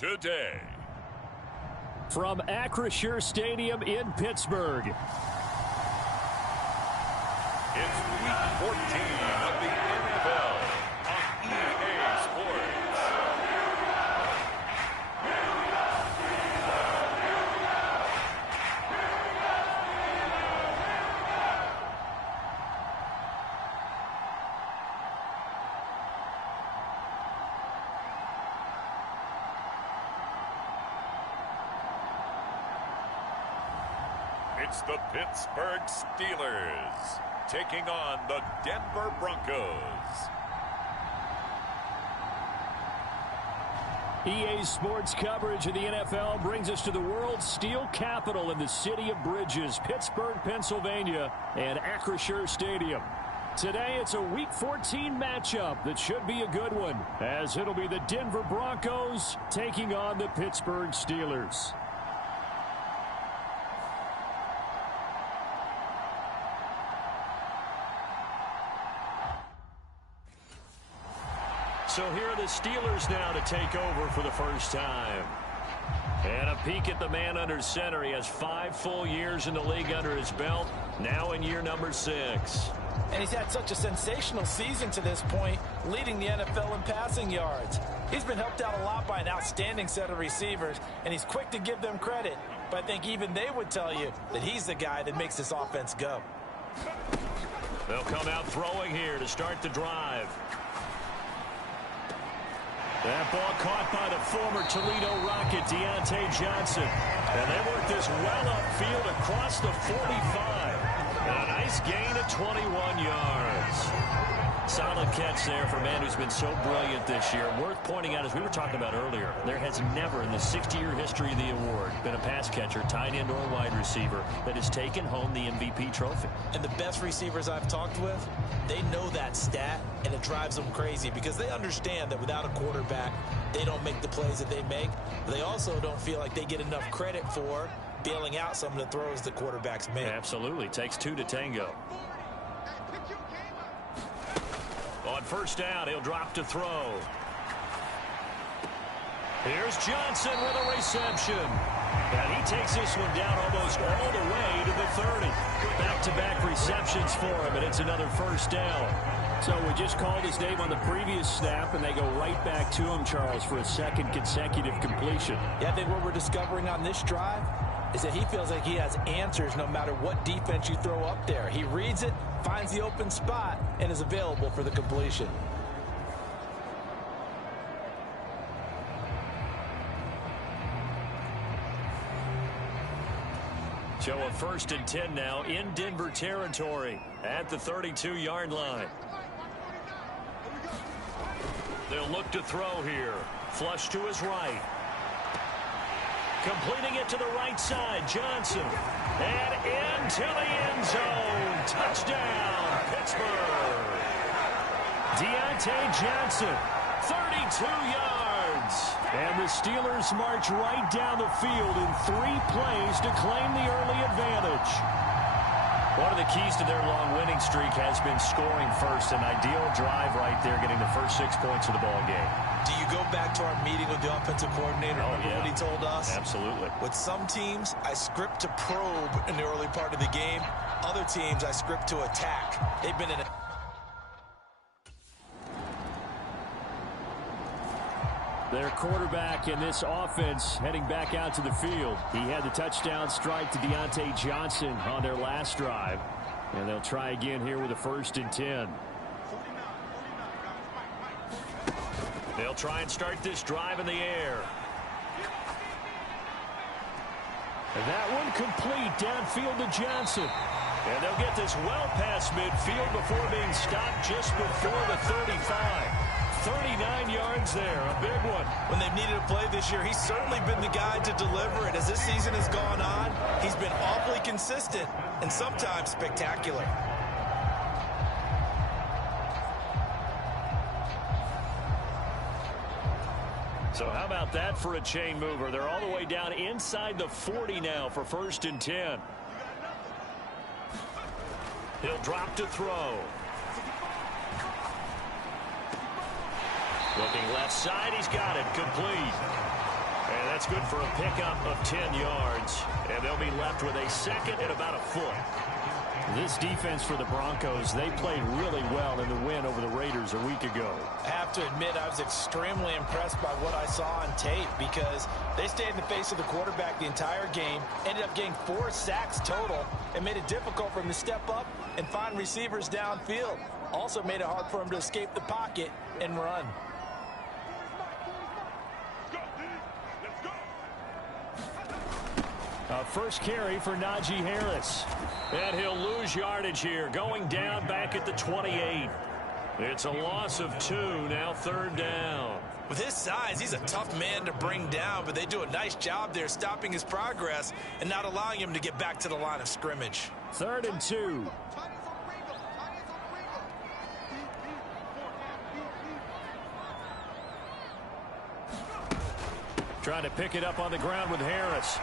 today. From Acrisure Stadium in Pittsburgh. It's Week 14 of the NFL on EA Sports. It's the Pittsburgh Steelers taking on the Denver Broncos. EA Sports coverage of the NFL brings us to the world's steel capital in the city of bridges, Pittsburgh, Pennsylvania, and Acrisure Stadium. Today, it's a Week 14 matchup that should be a good one, as it'll be the Denver Broncos taking on the Pittsburgh Steelers. So here are the Steelers now to take over for the first time. And a peek at the man under center. He has 5 full years in the league under his belt, now in year number 6. And he's had such a sensational season to this point, leading the NFL in passing yards. He's been helped out a lot by an outstanding set of receivers, and he's quick to give them credit. But I think even they would tell you that he's the guy that makes this offense go. They'll come out throwing here to start the drive. That ball caught by the former Toledo Rocket, Deontay Johnson. And they work this well upfield across the 45. And a nice gain of 21 yards. Solid catch there for a man who's been so brilliant this year. Worth pointing out, as we were talking about earlier, there has never in the 60-year history of the award been a pass catcher, tight end, or wide receiver that has taken home the MVP trophy. And the best receivers I've talked with, they know that stat, and it drives them crazy because they understand that without a quarterback, they don't make the plays that they make. But they also don't feel like they get enough credit for bailing out some of the throws the quarterbacks make. Absolutely. Takes 2 to tango. On first down, he'll drop to throw. Here's Johnson with a reception. And he takes this one down almost all the way to the 30. Back-to-back receptions for him, and it's another first down. So we just called his name on the previous snap, and they go right back to him, Charles, for a second consecutive completion. Yeah, I think what we're discovering on this drive is that he feels like he has answers no matter what defense you throw up there. He reads it, finds the open spot, and is available for the completion. So a 1st and 10 now in Denver territory at the 32-yard line. They'll look to throw here. Flush to his right. Completing it to the right side, Johnson. And into the end zone. Touchdown, Pittsburgh. Deontay Johnson, 32 yards. And the Steelers march right down the field in 3 plays to claim the early advantage. One of the keys to their long winning streak has been scoring first. An ideal drive right there, getting the first 6 points of the ball game. Do you go back to our meeting with the offensive coordinator? Remember what he told us? Absolutely. With some teams, I script to probe in the early part of the game. Other teams, I script to attack. They've been in a... Their quarterback in this offense heading back out to the field. He had the touchdown strike to Deontay Johnson on their last drive. And they'll try again here with a 1st and 10. They'll try and start this drive in the air. And that one complete downfield to Johnson. And they'll get this well past midfield before being stopped just before the 35. 39 yards there, a big one. When they've needed a play this year, he's certainly been the guy to deliver it. As this season has gone on, he's been awfully consistent and sometimes spectacular. So how about that for a chain mover? They're all the way down inside the 40 now for 1st and 10. He'll drop to throw. Looking left side, he's got it, complete. That's good for a pickup of 10 yards. And they'll be left with a second and about a foot. This defense for the Broncos, they played really well in the win over the Raiders a week ago. I have to admit, I was extremely impressed by what I saw on tape because they stayed in the face of the quarterback the entire game, ended up getting 4 sacks total, and made it difficult for him to step up and find receivers downfield. Also made it hard for him to escape the pocket and run. First carry for Najee Harris. And he'll lose yardage here, going down back at the 28. It's a loss of 2, now 3rd down. With his size, he's a tough man to bring down, but they do a nice job there stopping his progress and not allowing him to get back to the line of scrimmage. 3rd and 2. Trying to pick it up on the ground with Harris.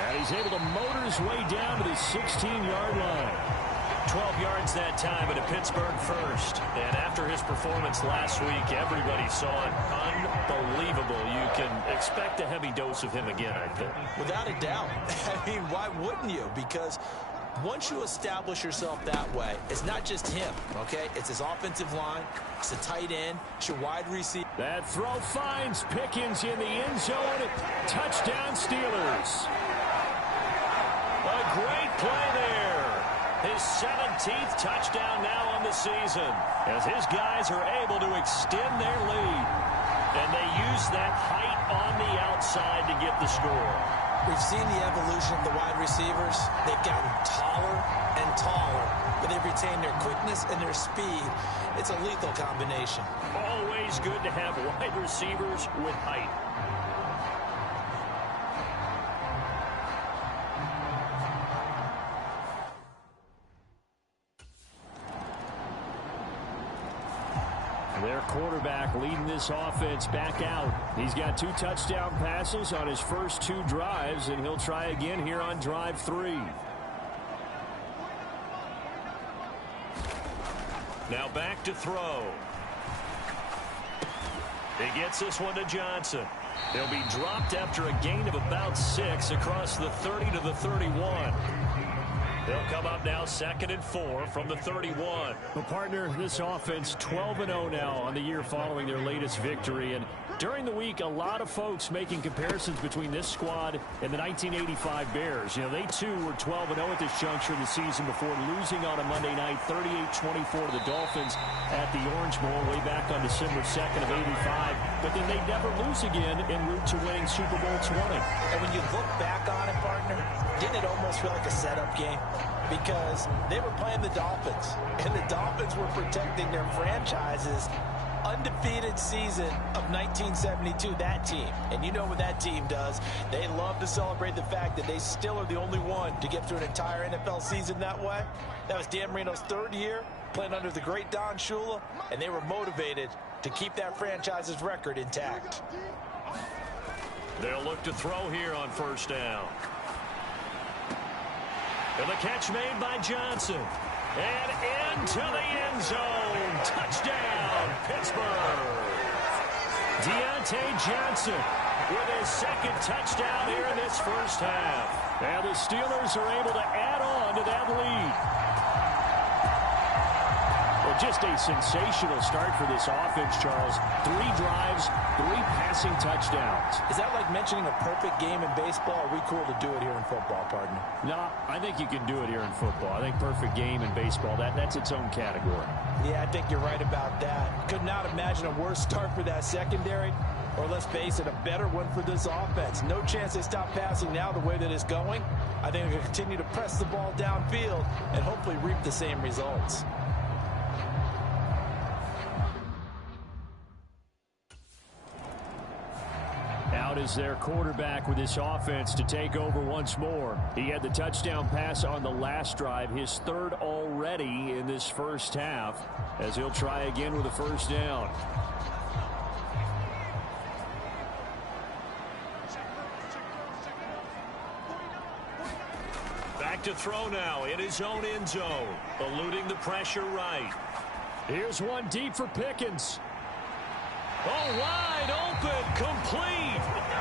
And he's able to motor his way down to the 16-yard line. 12 yards that time at a Pittsburgh first. And after his performance last week, everybody saw it. Unbelievable. You can expect a heavy dose of him again, I think. Without a doubt. I mean, why wouldn't you? Because once you establish yourself that way, it's not just him, okay? It's his offensive line, it's a tight end, it's your wide receiver. That throw finds Pickens in the end zone. Touchdown, Steelers. A great play there. His 17th touchdown now on the season as his guys are able to extend their lead. And they use that height on the outside to get the score. We've seen the evolution of the wide receivers. They've gotten taller and taller, but they've retained their quickness and their speed. It's a lethal combination. Always good to have wide receivers with height. Their quarterback leading this offense back out. He's got 2 touchdown passes on his first 2 drives, and he'll try again here on drive 3. Now back to throw. He gets this one to Johnson. He'll be dropped after a gain of about 6 across the 30 to the 31. They'll come up now 2nd and 4 from the 31. Well, partner, this offense 12-0 now on the year following their latest victory. And during the week, a lot of folks making comparisons between this squad and the 1985 Bears. You know, they too were 12-0 at this juncture of the season before losing on a Monday night 38-24 to the Dolphins at the Orange Bowl way back on December 2nd of 85. But then they never lose again en route to winning Super Bowl 20. And when you look back on it, partner, didn't it almost feel like a setup game? Because they were playing the Dolphins, and the Dolphins were protecting their franchise's undefeated season of 1972, that team. And you know what that team does. They love to celebrate the fact that they still are the only one to get through an entire NFL season that way. That was Dan Marino's 3rd year, playing under the great Don Shula, and they were motivated to keep that franchise's record intact. They'll look to throw here on 1st down. And the catch made by Johnson. And into the end zone. Touchdown, Pittsburgh. Deontay Johnson with his 2nd touchdown here in this first half. And the Steelers are able to add on to that lead. Well, just a sensational start for this offense, Charles. 3 drives, 3 passing touchdowns. Is that like mentioning a perfect game in baseball? Are we cool to do it here in football, partner? No, I think you can do it here in football. I think perfect game in baseball, that's its own category. Yeah, I think you're right about that. Could not imagine a worse start for that secondary, or let's face it, a better one for this offense. No chance they stop passing now the way that it's going. I think they'll continue to press the ball downfield and hopefully reap the same results. Out is their quarterback with this offense to take over once more. He had the touchdown pass on the last drive, his 3rd already in this first half, as he'll try again with a 1st down. Back to throw now in his own end zone, eluding the pressure right. Here's one deep for Pickens. Oh, wide open, complete.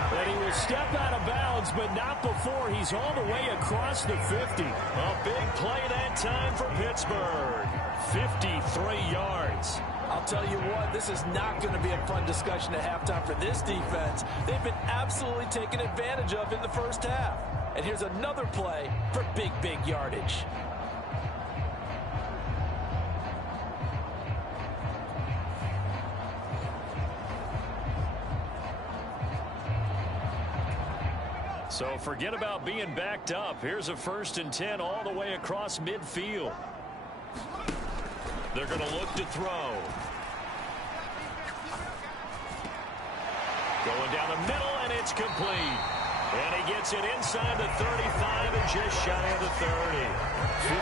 And he will step out of bounds, but not before he's all the way across the 50. A big play that time for Pittsburgh. 53 yards. I'll tell you what, this is not going to be a fun discussion at halftime for this defense. They've been absolutely taken advantage of in the first half. And here's another play for big, big yardage. So forget about being backed up. Here's a 1st and 10 all the way across midfield. They're going to look to throw. Going down the middle, and it's complete. And he gets it inside the 35 and just shy of the 30.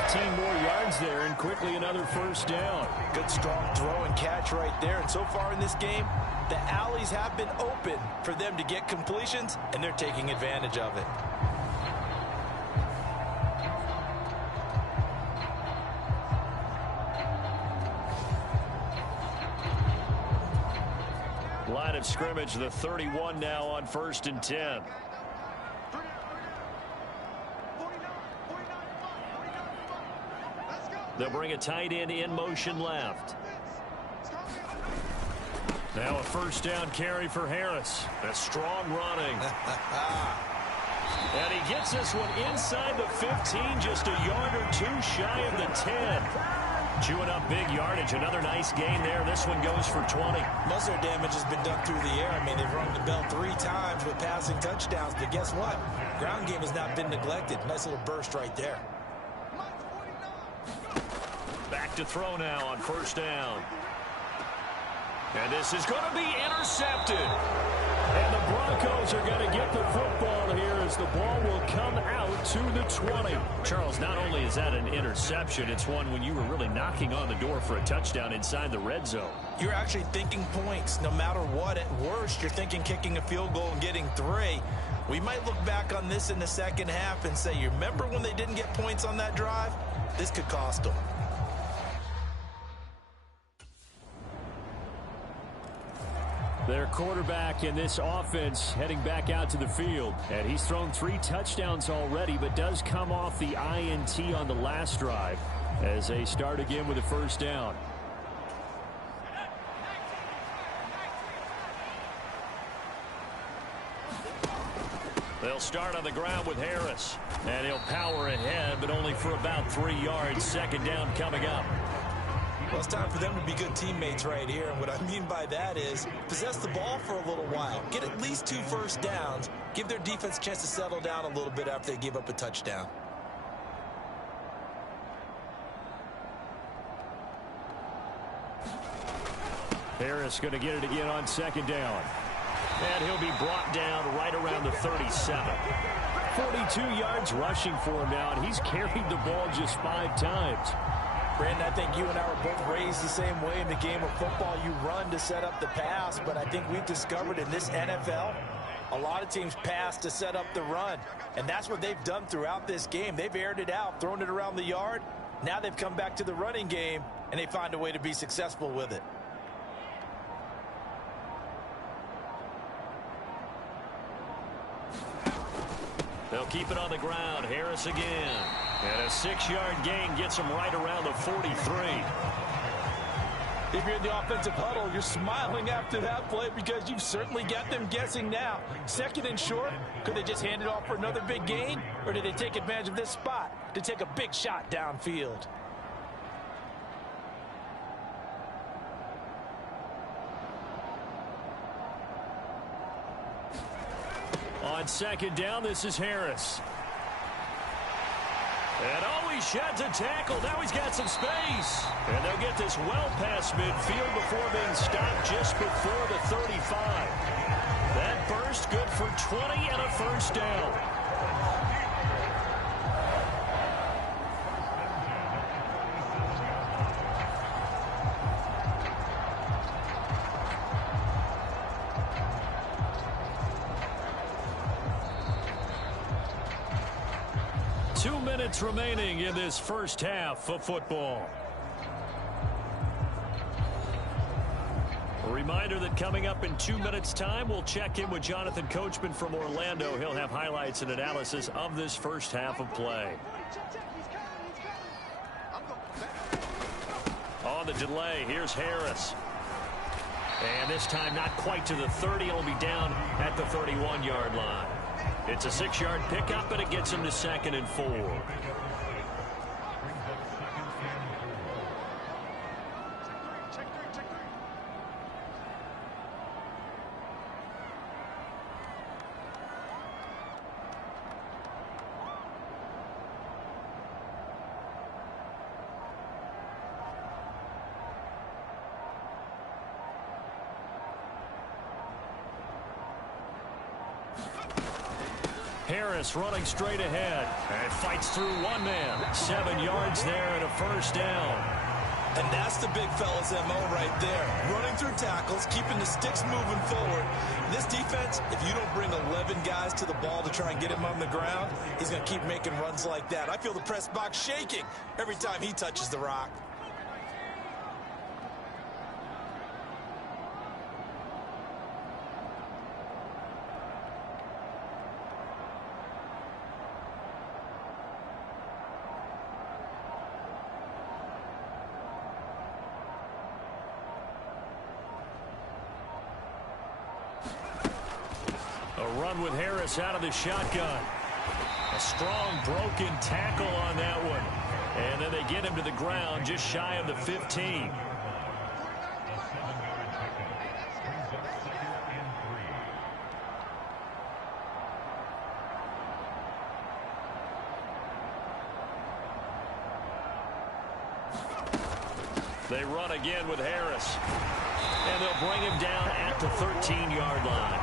15 more yards there, and quickly another 1st down. Good, strong throw and catch right there. And so far in this game, the alleys have been open for them to get completions, and they're taking advantage of it. Line of scrimmage, the 31 now on 1st and 10. They'll bring a tight end in motion left. Now a 1st down carry for Harris. That's strong running. And he gets this one inside the 15, just a yard or two shy of the 10. Chewing up big yardage. Another nice gain there. This one goes for 20. Most of their damage has been done through the air. I mean, they've rung the bell 3 times with passing touchdowns. But guess what? Ground game has not been neglected. Nice little burst right there. Back to throw now on 1st down. And this is going to be intercepted. And the Broncos are going to get the football here as the ball will come out to the 20. Charles, not only is that an interception, it's one when you were really knocking on the door for a touchdown inside the red zone. You're actually thinking points no matter what. At worst, you're thinking kicking a field goal and getting 3. We might look back on this in the second half and say, you remember when they didn't get points on that drive? This could cost them. Their quarterback in this offense heading back out to the field. And he's thrown 3 touchdowns already, but does come off the INT on the last drive as they start again with a 1st down. They'll start on the ground with Harris. And he'll power ahead, but only for about 3 yards. 2nd down coming up. Well, it's time for them to be good teammates right here. And what I mean by that is possess the ball for a little while. Get at least 2 1st downs. Give their defense a chance to settle down a little bit after they give up a touchdown. Harris going to get it again on 2nd down. And he'll be brought down right around the 37. 42 yards rushing for him now, and he's carried the ball just 5 times. Brandon, I think you and I were both raised the same way in the game of football. You run to set up the pass, but I think we've discovered in this NFL, a lot of teams pass to set up the run. And that's what they've done throughout this game. They've aired it out, thrown it around the yard. Now they've come back to the running game, and they find a way to be successful with it. They'll keep it on the ground. Harris again. And a 6-yard gain gets him right around the 43. If you're in the offensive huddle, you're smiling after that play because you've certainly got them guessing now. 2nd and short, could they just hand it off for another big gain? Or did they take advantage of this spot to take a big shot downfield? On 2nd down, this is Harris. And he sheds a tackle. Now he's got some space. And they'll get this well past midfield before being stopped just before the 35. That burst good for 20 and a 1st down. Remaining in this first half of football. Reminder that coming up in 2 minutes' time, we'll check in with Jonathan Coachman from Orlando. He'll have highlights and analysis of this first half of play. On the delay, here's Harris. And this time not quite to the 30. It'll be down at the 31-yard line. It's a 6-yard pickup, and it gets him to 2nd and 4. Harris running straight ahead and fights through one man. 7 yards there and a first down. And that's the big fella's MO right there. Running through tackles, keeping the sticks moving forward. This defense, if you don't bring 11 guys to the ball to try and get him on the ground, he's going to keep making runs like that. I feel the press box shaking every time he touches the rock. A run with Harris out of the shotgun. A strong broken tackle on that one. And then they get him to the ground just shy of the 15. They run again with Harris. And they'll bring him down at the 13-yard line.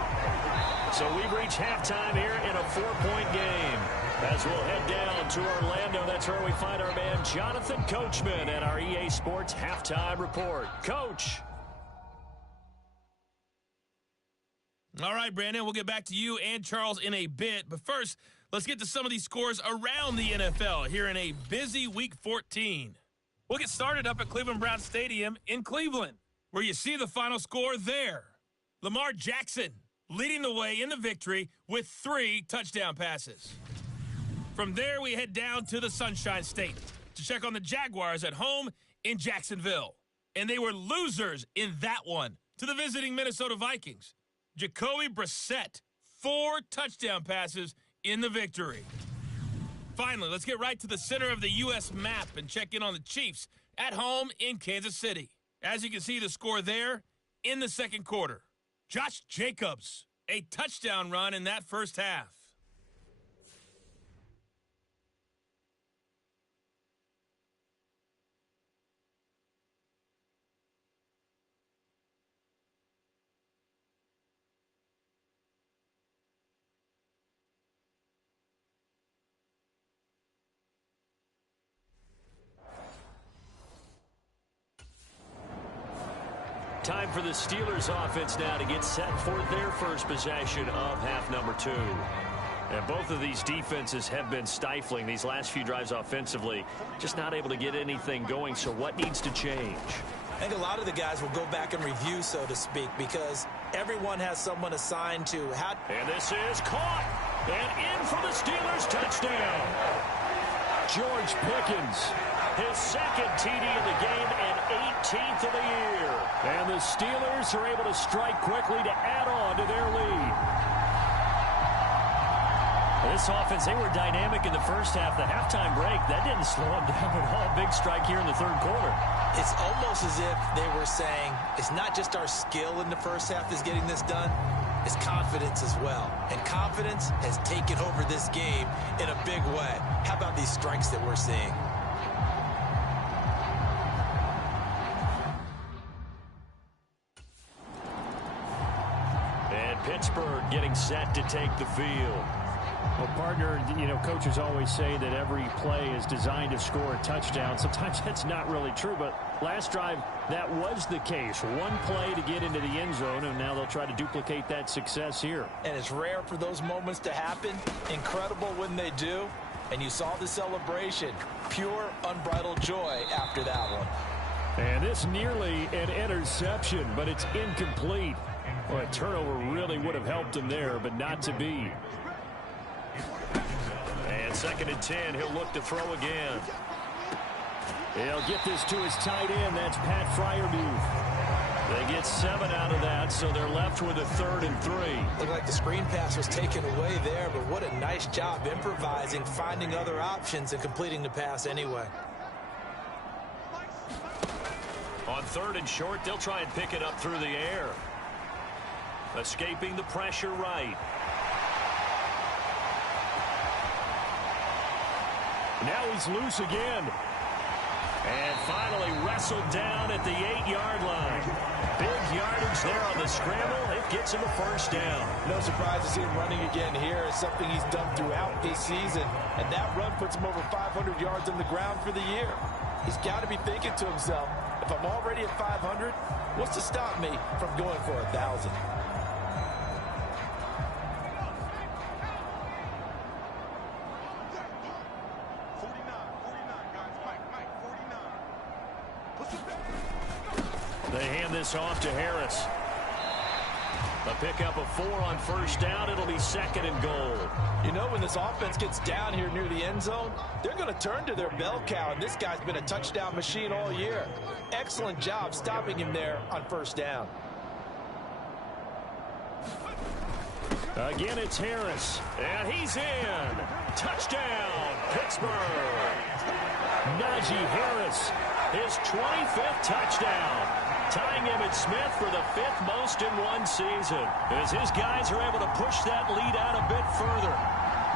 So we've reached halftime here in a 4-point game. As we'll head down to Orlando, that's where we find our man Jonathan Coachman at our EA Sports Halftime Report. Coach. All right, Brandon, we'll get back to you and Charles in a bit. But first, let's get to some of these scores around the NFL here in a busy Week 14. We'll get started up at Cleveland Browns Stadium in Cleveland, where you see the final score there. Lamar Jackson leading the way in the victory with 3 touchdown passes. From there, we head down to the Sunshine State to check on the Jaguars at home in Jacksonville. And they were losers in that one to the visiting Minnesota Vikings. Jacoby Brissett, 4 touchdown passes in the victory. Finally, let's get right to the center of the U.S. map and check in on the Chiefs at home in Kansas City. As you can see the score there in the second quarter. Josh Jacobs, a touchdown run in that first half. Time for the Steelers offense now to get set for their first possession of half number 2. And both of these defenses have been stifling these last few drives offensively. Just not able to get anything going, so what needs to change? I think a lot of the guys will go back and review, so to speak, because everyone has someone assigned to how. And this is caught. And in for the Steelers touchdown. George Pickens, his second TD of the game and 18th of the year. And the Steelers are able to strike quickly to add on to their lead. This offense, they were dynamic in the first half. The halftime break, that didn't slow them down at all. Big strike here in the third quarter. It's almost as if they were saying, it's not just our skill in the first half that's getting this done, it's confidence as well. And confidence has taken over this game in a big way. How about these strikes that we're seeing? And Pittsburgh getting set to take the field. Well, partner, coaches always say that every play is designed to score a touchdown. Sometimes that's not really true, but last drive, that was the case. One play to get into the end zone, and now they'll try to duplicate that success here. And it's rare for those moments to happen. Incredible when they do. And you saw the celebration. Pure, unbridled joy after that one. And this nearly an interception, but it's incomplete. Well, a turnover really would have helped him there, but not to be. And 2nd and 10, he'll look to throw again. He'll get this to his tight end. That's Pat Fryermuth. They get 7 out of that, so they're left with a 3rd and 3. Looked like the screen pass was taken away there, but what a nice job improvising, finding other options, and completing the pass anyway. On 3rd and short, they'll try and pick it up through the air. Escaping the pressure right. Now he's loose again. And finally wrestled down at the 8-yard line. Big yardage there on the scramble. It gets him a 1st down. No surprise to see him running again here. It's something he's done throughout his season. And that run puts him over 500 yards on the ground for the year. He's got to be thinking to himself, if I'm already at 500, what's to stop me from going for 1,000? They hand this off to Harris. A pickup of 4 on 1st down. It'll be 2nd and goal. You know, when this offense gets down here near the end zone, they're going to turn to their bell cow, and this guy's been a touchdown machine all year. Excellent job stopping him there on 1st down. Again, it's Harris. And he's in. Touchdown, Pittsburgh. Najee Harris. His 25th touchdown. Tying Emmitt Smith for the 5th most in one season. As his guys are able to push that lead out a bit further.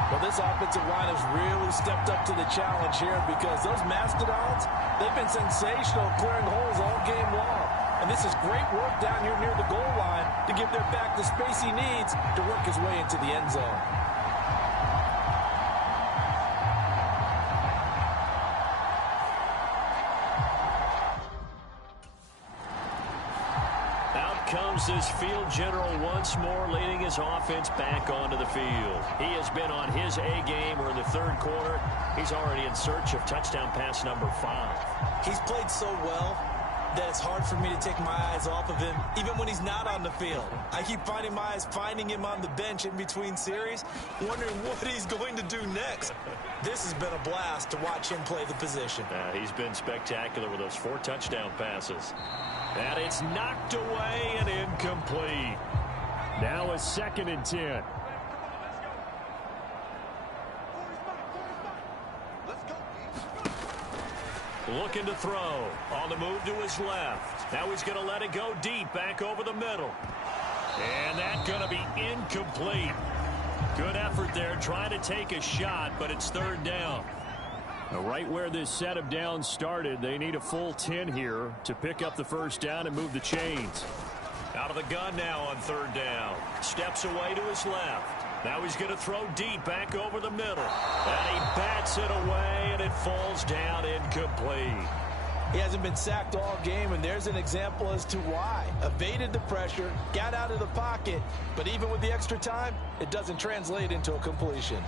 Well, this offensive line has really stepped up to the challenge here because those Mastodons, they've been sensational clearing holes all game long. And this is great work down here near the goal line to give their back the space he needs to work his way into the end zone. Comes this field general once more, leading his offense back onto the field. He has been on his A game. We're in the 3rd quarter. He's already in search of touchdown pass number 5. He's played so well that it's hard for me to take my eyes off of him, even when he's not on the field. I keep finding my eyes finding him on the bench in between series, wondering what he's going to do next. This has been a blast to watch him play the position. He's been spectacular with those 4 touchdown passes. And it's knocked away and incomplete. Now a 2nd and 10. Looking to throw. On the move to his left. Now he's going to let it go deep back over the middle. And that's going to be incomplete. Good effort there trying to take a shot, but it's 3rd down. Right where this set of downs started, they need a full 10 here to pick up the 1st down and move the chains. Out of the gun now on 3rd down. Steps away to his left. Now he's going to throw deep back over the middle. And he bats it away, and it falls down incomplete. He hasn't been sacked all game, and there's an example as to why. Evaded the pressure, got out of the pocket, but even with the extra time, it doesn't translate into a completion.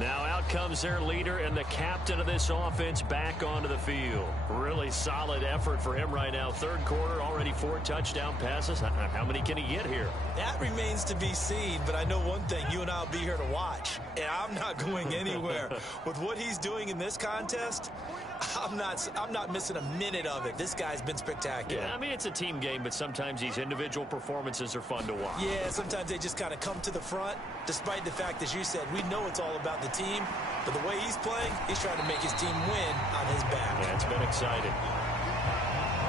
Now out comes their leader and the captain of this offense back onto the field. Really solid effort for him right now. 3rd quarter, already 4 touchdown passes. How many can he get here? That remains to be seen, but I know one thing. You and I will be here to watch, and I'm not going anywhere. With what he's doing in this contest, I'm not missing a minute of it. This guy's been spectacular. Yeah, I mean, it's a team game, but sometimes these individual performances are fun to watch. Yeah, sometimes they just kind of come to the front, despite the fact, as you said, we know it's all about the team, but the way he's playing, he's trying to make his team win on his back. Yeah, it's been exciting.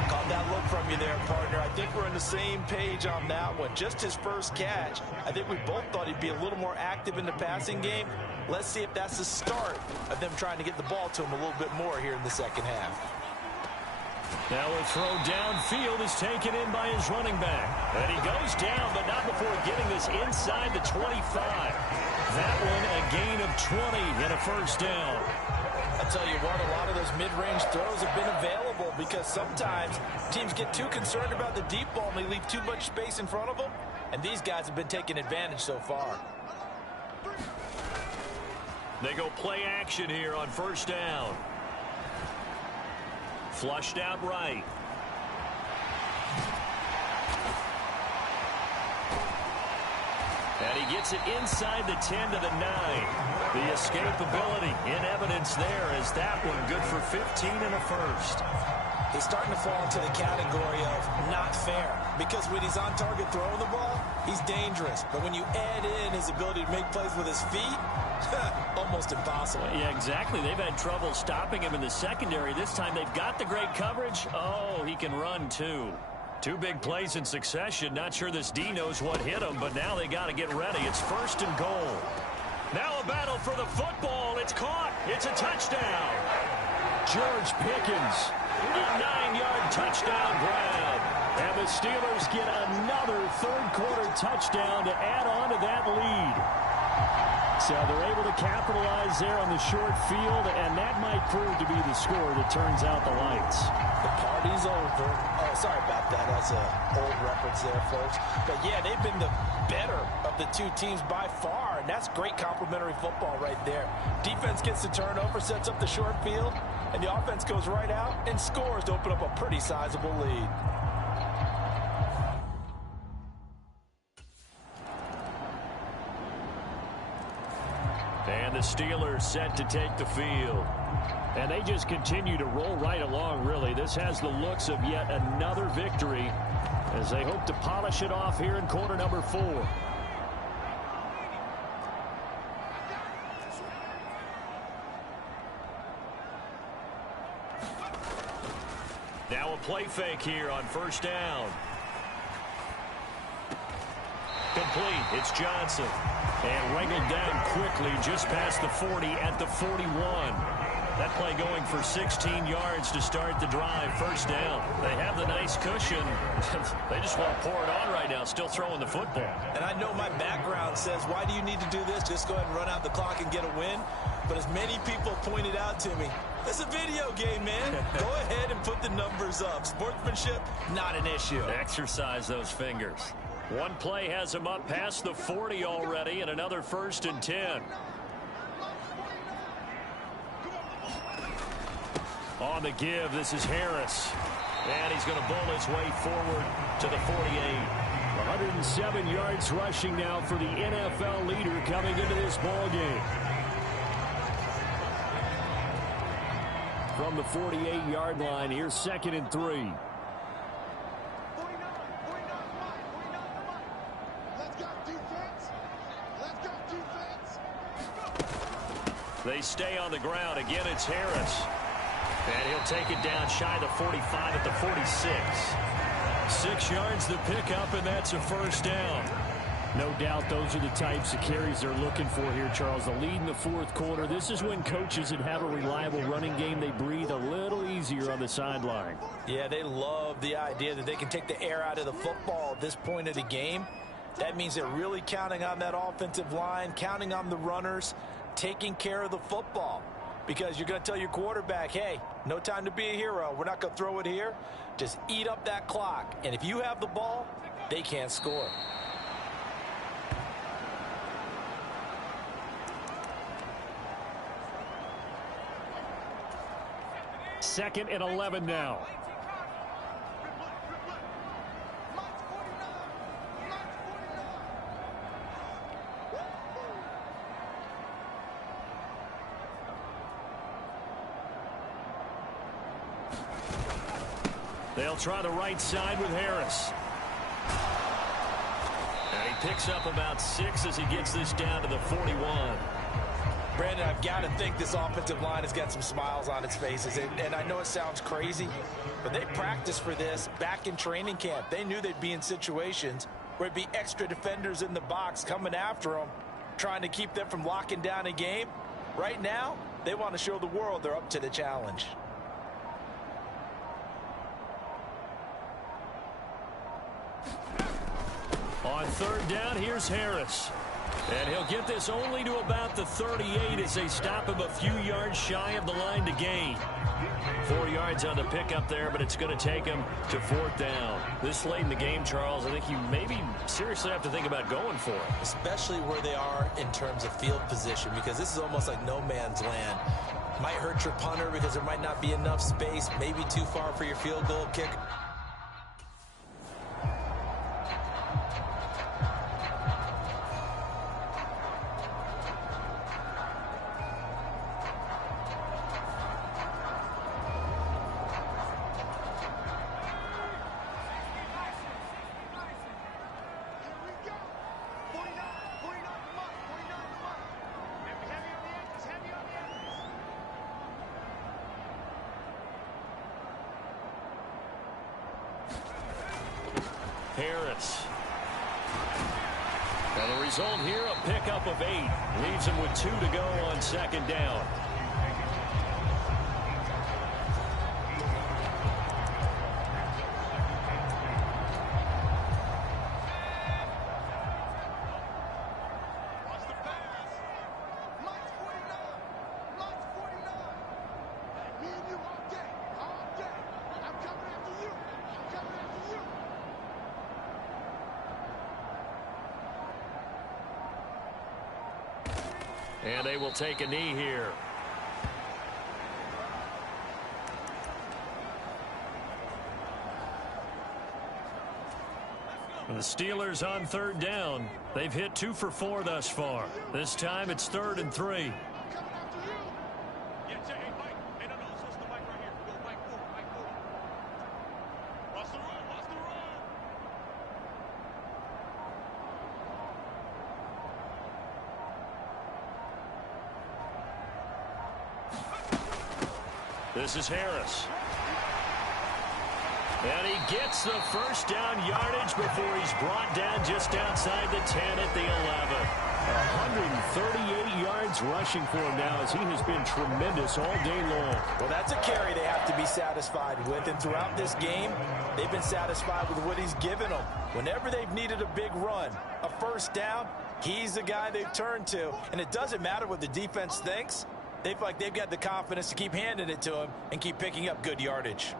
Caught that look from you there, partner. I think we're on the same page on that one. Just his first catch. I think we both thought he'd be a little more active in the passing game. Let's see if that's the start of them trying to get the ball to him a little bit more here in the 2nd half. Now a throw downfield is taken in by his running back. And he goes down, but not before getting this inside the 25. That one a gain of 20 and a first down. I'll tell you what, a lot of those mid-range throws have been available because sometimes teams get too concerned about the deep ball and they leave too much space in front of them, and these guys have been taking advantage so far. They go play action here on first down. Flushed out right. And he gets it inside the 10 to the 9. The escapability in evidence there as that one good for 15 and a first. He's starting to fall into the category of not fair because when he's on target throwing the ball, he's dangerous. But when you add in his ability to make plays with his feet, almost impossible. Yeah, exactly. They've had trouble stopping him in the secondary. This time they've got the great coverage. Oh, he can run too. Two big plays in succession. Not sure this D knows what hit him, but now they got to get ready. It's first and goal. Now a battle for the football. It's caught. It's a touchdown. George Pickens, a 9-yard touchdown grab. And the Steelers get another third-quarter touchdown to add on to that lead. So they're able to capitalize there on the short field, and that might prove to be the score that turns out the lights. The party's over. Oh, sorry about that. That's an old reference there, folks. But, yeah, they've been the better of the two teams by far, and that's great complimentary football right there. Defense gets the turnover, sets up the short field, and the offense goes right out and scores to open up a pretty sizable lead. And the Steelers set to take the field. And they just continue to roll right along, really. This has the looks of yet another victory as they hope to polish it off here in quarter number 4. Now a play fake here on first down. Complete. It's Johnson. And wrangled down quickly just past the 40 at the 41. That play going for 16 yards to start the drive. First down. They have the nice cushion. They just want to pour it on right now, still throwing the football. And I know my background says, why do you need to do this? Just go ahead and run out the clock and get a win. But as many people pointed out to me, it's a video game, man. Go ahead and put the numbers up. Sportsmanship, not an issue. Exercise those fingers. One play has him up past the 40 already, and another first and 10. On the give, this is Harris. And he's going to bowl his way forward to the 48. 107 yards rushing now for the NFL leader coming into this ball game. From the 48-yard line, here's 2nd and 3. They stay on the ground. Again, it's Harris. And he'll take it down shy of the 45 at the 46. 6 yards to pick up, and that's a first down. No doubt those are the types of carries they're looking for here, Charles. The lead in the fourth quarter. This is when coaches that have a reliable running game, they breathe a little easier on the sideline. Yeah, they love the idea that they can take the air out of the football at this point of the game. That means they're really counting on that offensive line, counting on the runners, taking care of the football. Because you're going to tell your quarterback, hey, no time to be a hero. We're not going to throw it here. Just eat up that clock. And if you have the ball, they can't score. Second and 11 now. They'll try the right side with Harris. And he picks up about 6 as he gets this down to the 41. Brandon, I've got to think this offensive line has got some smiles on its faces. And I know it sounds crazy, but they practiced for this back in training camp. They knew they'd be in situations where it'd be extra defenders in the box coming after them, trying to keep them from locking down a game. Right now, they want to show the world they're up to the challenge. On third down, here's Harris. And he'll get this only to about the 38 as they stop him a few yards shy of the line to gain. 4 yards on the pickup there, but it's going to take him to 4th down. This late in the game, Charles, I think you maybe seriously have to think about going for it. Especially where they are in terms of field position, because this is almost like no man's land. Might hurt your punter because there might not be enough space, maybe too far for your field goal kicker. Harris. And the result here, a pickup of 8. Leaves him with 2 to go on 2nd down. And they will take a knee here. The Steelers on 3rd down. They've hit 2 for 4 thus far. This time it's 3rd and 3. This is Harris. And he gets the 1st down yardage before he's brought down just outside the 10 at the 11. 138 yards rushing for him now as he has been tremendous all day long. Well, that's a carry they have to be satisfied with. And throughout this game, they've been satisfied with what he's given them. Whenever they've needed a big run, a 1st down, he's the guy they've turned to. And it doesn't matter what the defense thinks. They feel like they've got the confidence to keep handing it to him and keep picking up good yardage.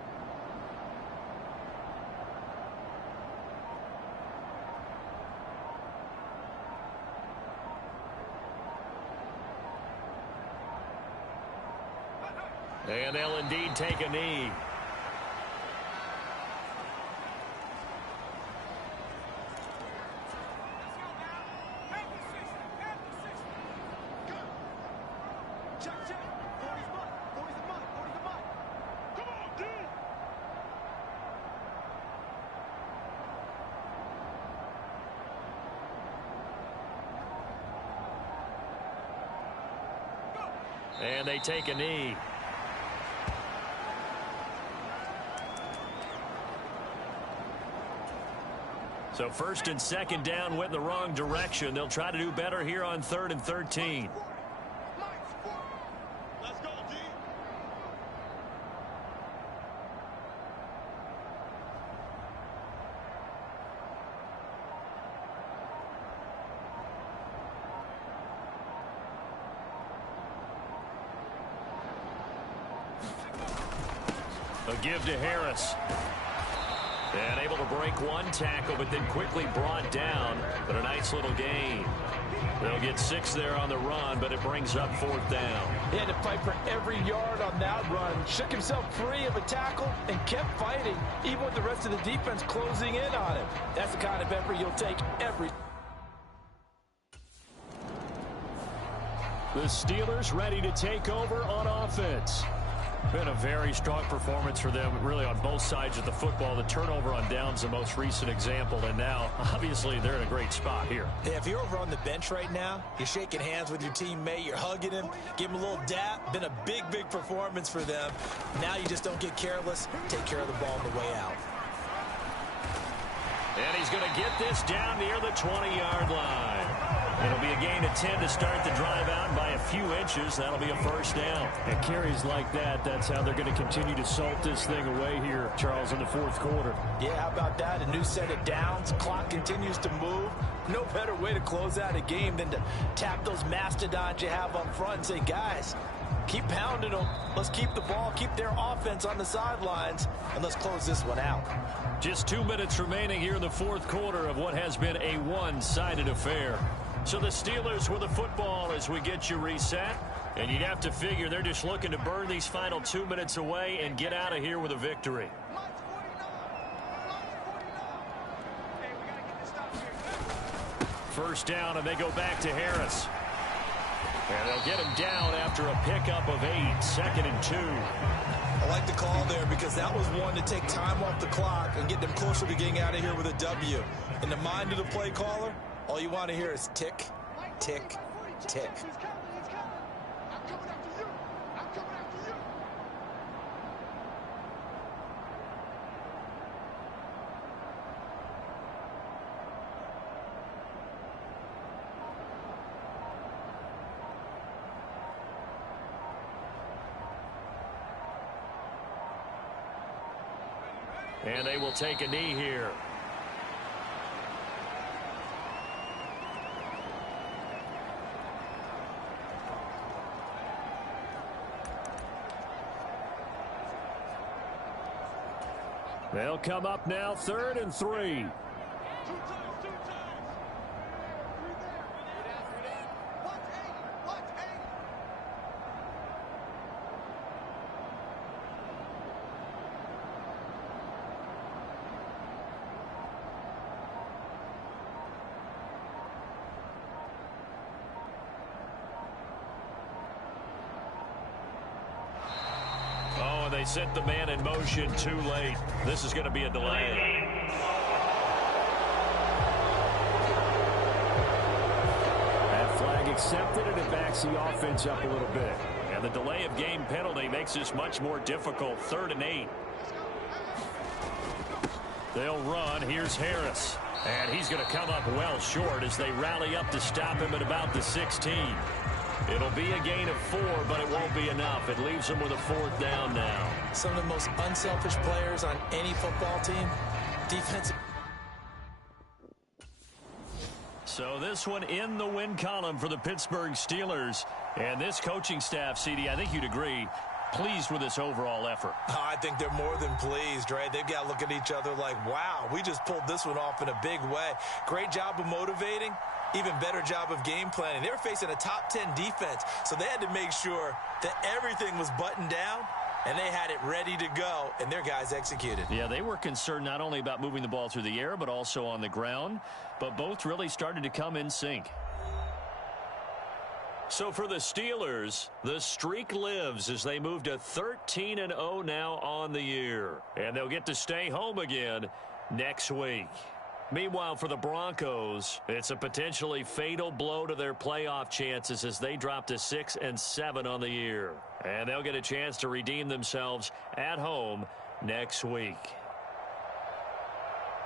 And they'll indeed take a knee. And they take a knee. So 1st and 2nd down went in the wrong direction. They'll try to do better here on 3rd and 13. Let's go, D. A give to Harris. And able to break 1 tackle, but then quickly brought down. But a nice little gain. They'll get 6 there on the run, but it brings up 4th down. He had to fight for every yard on that run. Shook himself free of a tackle and kept fighting, even with the rest of the defense closing in on him. That's the kind of effort you'll take every. The Steelers ready to take over on offense. Been a very strong performance for them, really, on both sides of the football. The turnover on downs, the most recent example, and now, obviously, they're in a great spot here. Yeah, if you're over on the bench right now, you're shaking hands with your teammate, you're hugging him, give him a little dap. Been a big, big performance for them. Now you just don't get careless. Take care of the ball on the way out. And he's going to get this down near the 20-yard line. It'll be a gain of 10 to start the drive out by a few inches. That'll be a first down. And carries like that, that's how they're going to continue to salt this thing away here, Charles, in the fourth quarter. Yeah, how about that? A new set of downs. Clock continues to move. No better way to close out a game than to tap those mastodons you have up front and say, guys, keep pounding them. Let's keep the ball, keep their offense on the sidelines, and let's close this one out. Just 2 minutes remaining here in the fourth quarter of what has been a one-sided affair. So the Steelers with the football as we get you reset. And you'd have to figure they're just looking to burn these final 2 minutes away and get out of here with a victory. First down, and they go back to Harris. And they'll get him down after a pickup of 8, 2nd and 2. I like the call there because that was one to take time off the clock and get them closer to getting out of here with a W. In the mind of the play caller, all you want to hear is tick, tick, tick. And they will take a knee here. They'll come up now, 3rd and 3. They set the man in motion too late. This is going to be a delay. That flag accepted, and it backs the offense up a little bit. And the delay of game penalty makes this much more difficult. 3rd and 8. They'll run. Here's Harris. And he's going to come up well short as they rally up to stop him at about the 16. It'll be a gain of 4, but it won't be enough. It leaves them with a 4th down now. Some of the most unselfish players on any football team. Defensive. So this one in the win column for the Pittsburgh Steelers. And this coaching staff, CD, I think you'd agree, pleased with this overall effort. I think they're more than pleased, right? They've got to look at each other like, wow, we just pulled this one off in a big way. Great job of motivating. Even better job of game planning. They were facing a top 10 defense, so they had to make sure that everything was buttoned down, and they had it ready to go, and their guys executed. Yeah, they were concerned not only about moving the ball through the air, but also on the ground, but both really started to come in sync. So for the Steelers, the streak lives as they move to 13-0 now on the year, and they'll get to stay home again next week. Meanwhile, for the Broncos, it's a potentially fatal blow to their playoff chances as they drop to 6-7 on the year. And they'll get a chance to redeem themselves at home next week.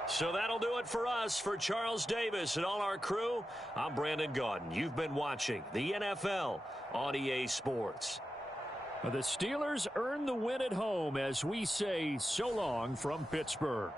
So that'll do it for us. For Charles Davis and all our crew, I'm Brandon Gaudin. You've been watching the NFL on EA Sports. The Steelers earn the win at home as we say so long from Pittsburgh.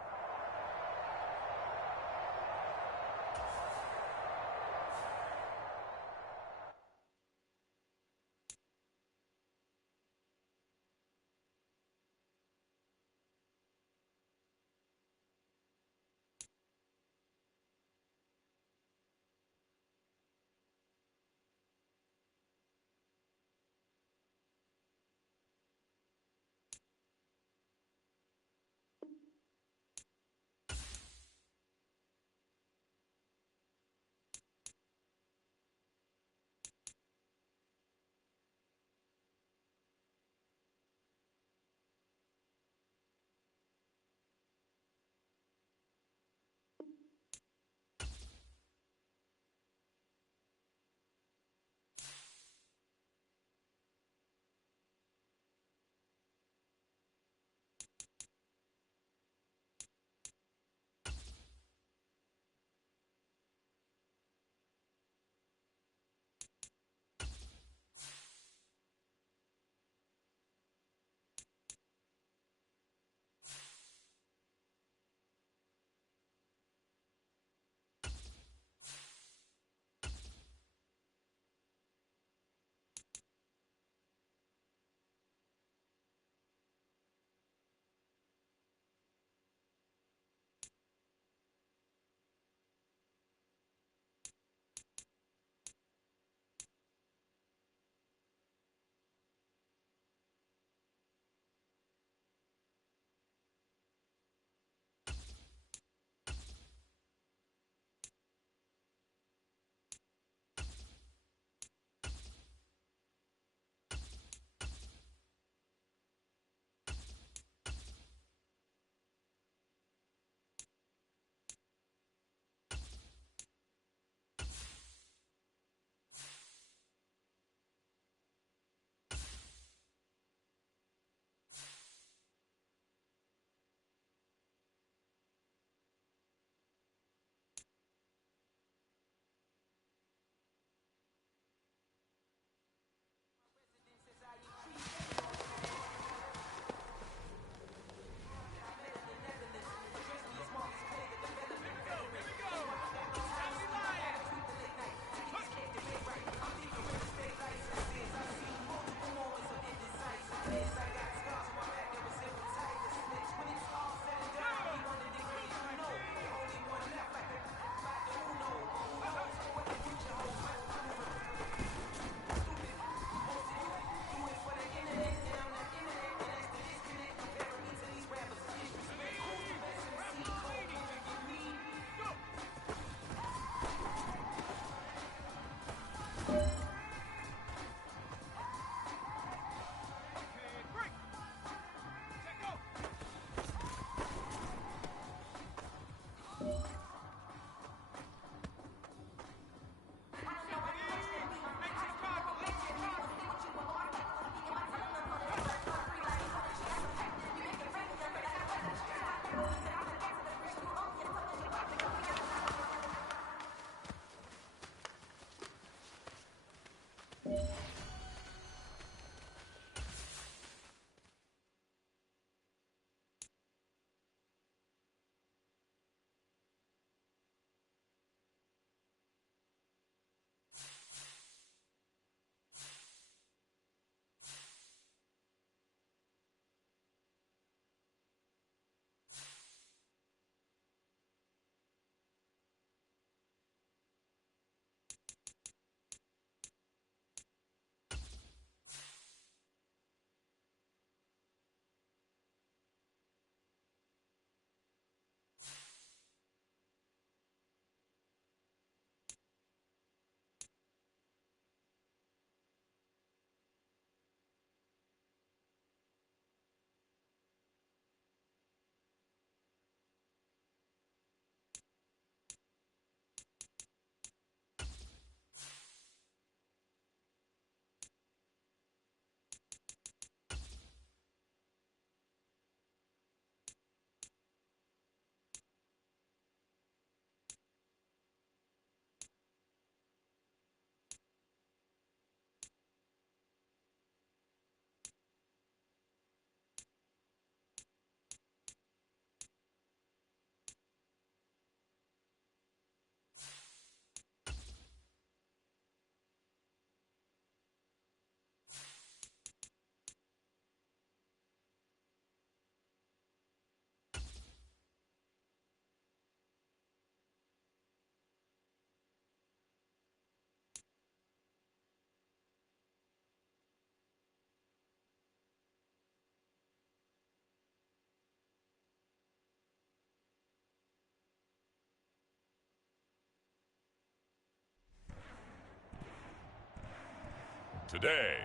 today.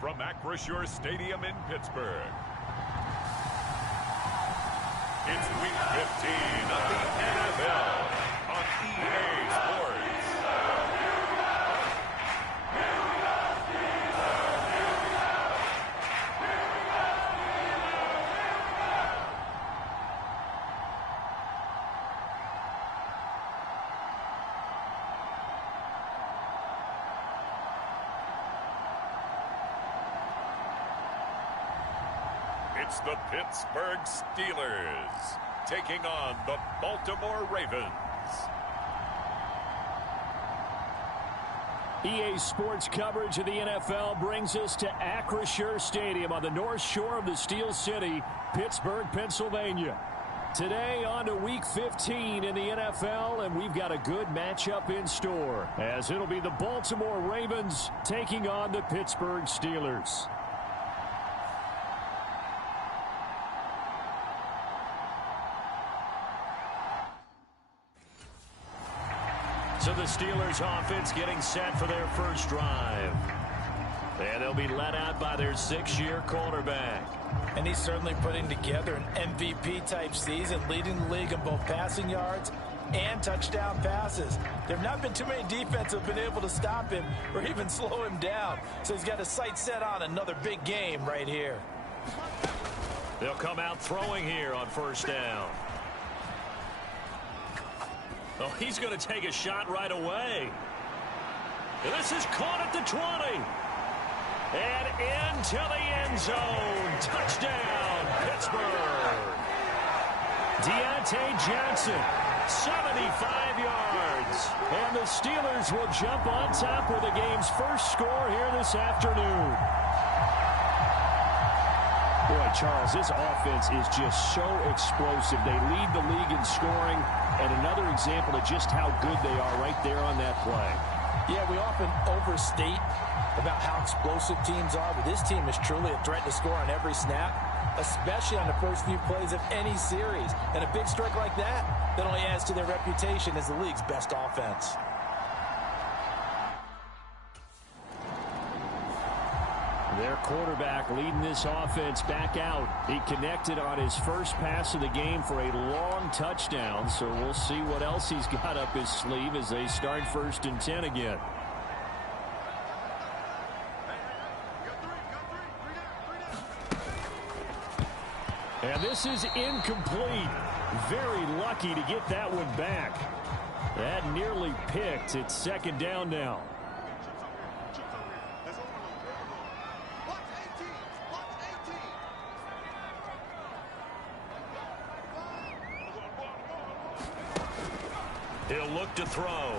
From Acrisure Stadium in Pittsburgh, it's Week 15 of the NFL on EA Sports. It's the Pittsburgh Steelers taking on the Baltimore Ravens. EA Sports coverage of the NFL brings us to Acrisure Stadium on the north shore of the Steel City, Pittsburgh, Pennsylvania. Today on to Week 15 in the NFL, and we've got a good matchup in store, as it'll be the Baltimore Ravens taking on the Pittsburgh Steelers. So the Steelers offense getting set for their first drive. And they'll be led out by their 6-year quarterback. And he's certainly putting together an MVP-type season, leading the league in both passing yards and touchdown passes. There have not been too many defenses that have been able to stop him or even slow him down. So he's got his sights set on another big game right here. They'll come out throwing here on first down. Oh, he's going to take a shot right away. This is caught at the 20. And into the end zone. Touchdown, Pittsburgh. Deontay Johnson, 75 yards. And the Steelers will jump on top with the game's first score here this afternoon. Boy, Charles, this offense is just so explosive. They lead the league in scoring, and another example of just how good they are right there on that play. Yeah, we often overstate about how explosive teams are, but this team is truly a threat to score on every snap, especially on the first few plays of any series. And a big strike like that only adds to their reputation as the league's best offense. Their quarterback leading this offense back out. He connected on his first pass of the game for a long touchdown, so we'll see what else he's got up his sleeve as they start 1st and 10 again. And this is incomplete. Very lucky to get that one back. That nearly picked. It's 2nd down now. He'll look to throw.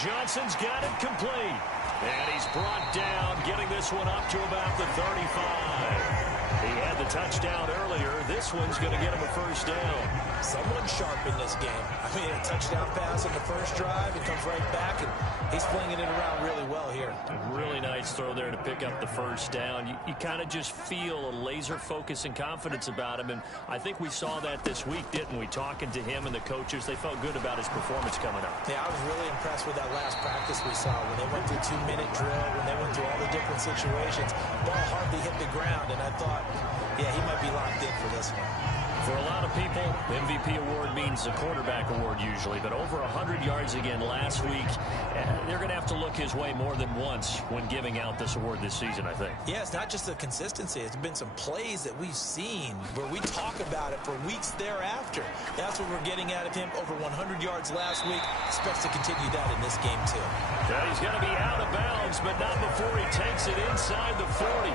Johnson's got it complete. And he's brought down, getting this one up to about the 35. He had the touchdown earlier. This one's going to get him a first down. Someone sharp in this game. I mean, a touchdown pass on the first drive. He comes right back, and he's flinging it around really well here. A really nice throw there to pick up the first down. You kind of just feel a laser focus and confidence about him, and I think we saw that this week, didn't we? Talking to him and the coaches, they felt good about his performance coming up. Yeah, I was really impressed with that last practice we saw when they went through 2-minute drill, when they went through all the different situations. Ball hardly hit the ground, and I thought, yeah, he might be locked in for this one. For a lot of people, MVP award means a quarterback award usually, but over 100 yards again last week. They're going to have to look his way more than once when giving out this award this season, I think. Yeah, it's not just the consistency. It's been some plays that we've seen where we talk about it for weeks thereafter. That's what we're getting out of him. Over 100 yards last week. Expects to continue that in this game, too. Yeah, he's going to be out of bounds, but not before he takes it inside the 40.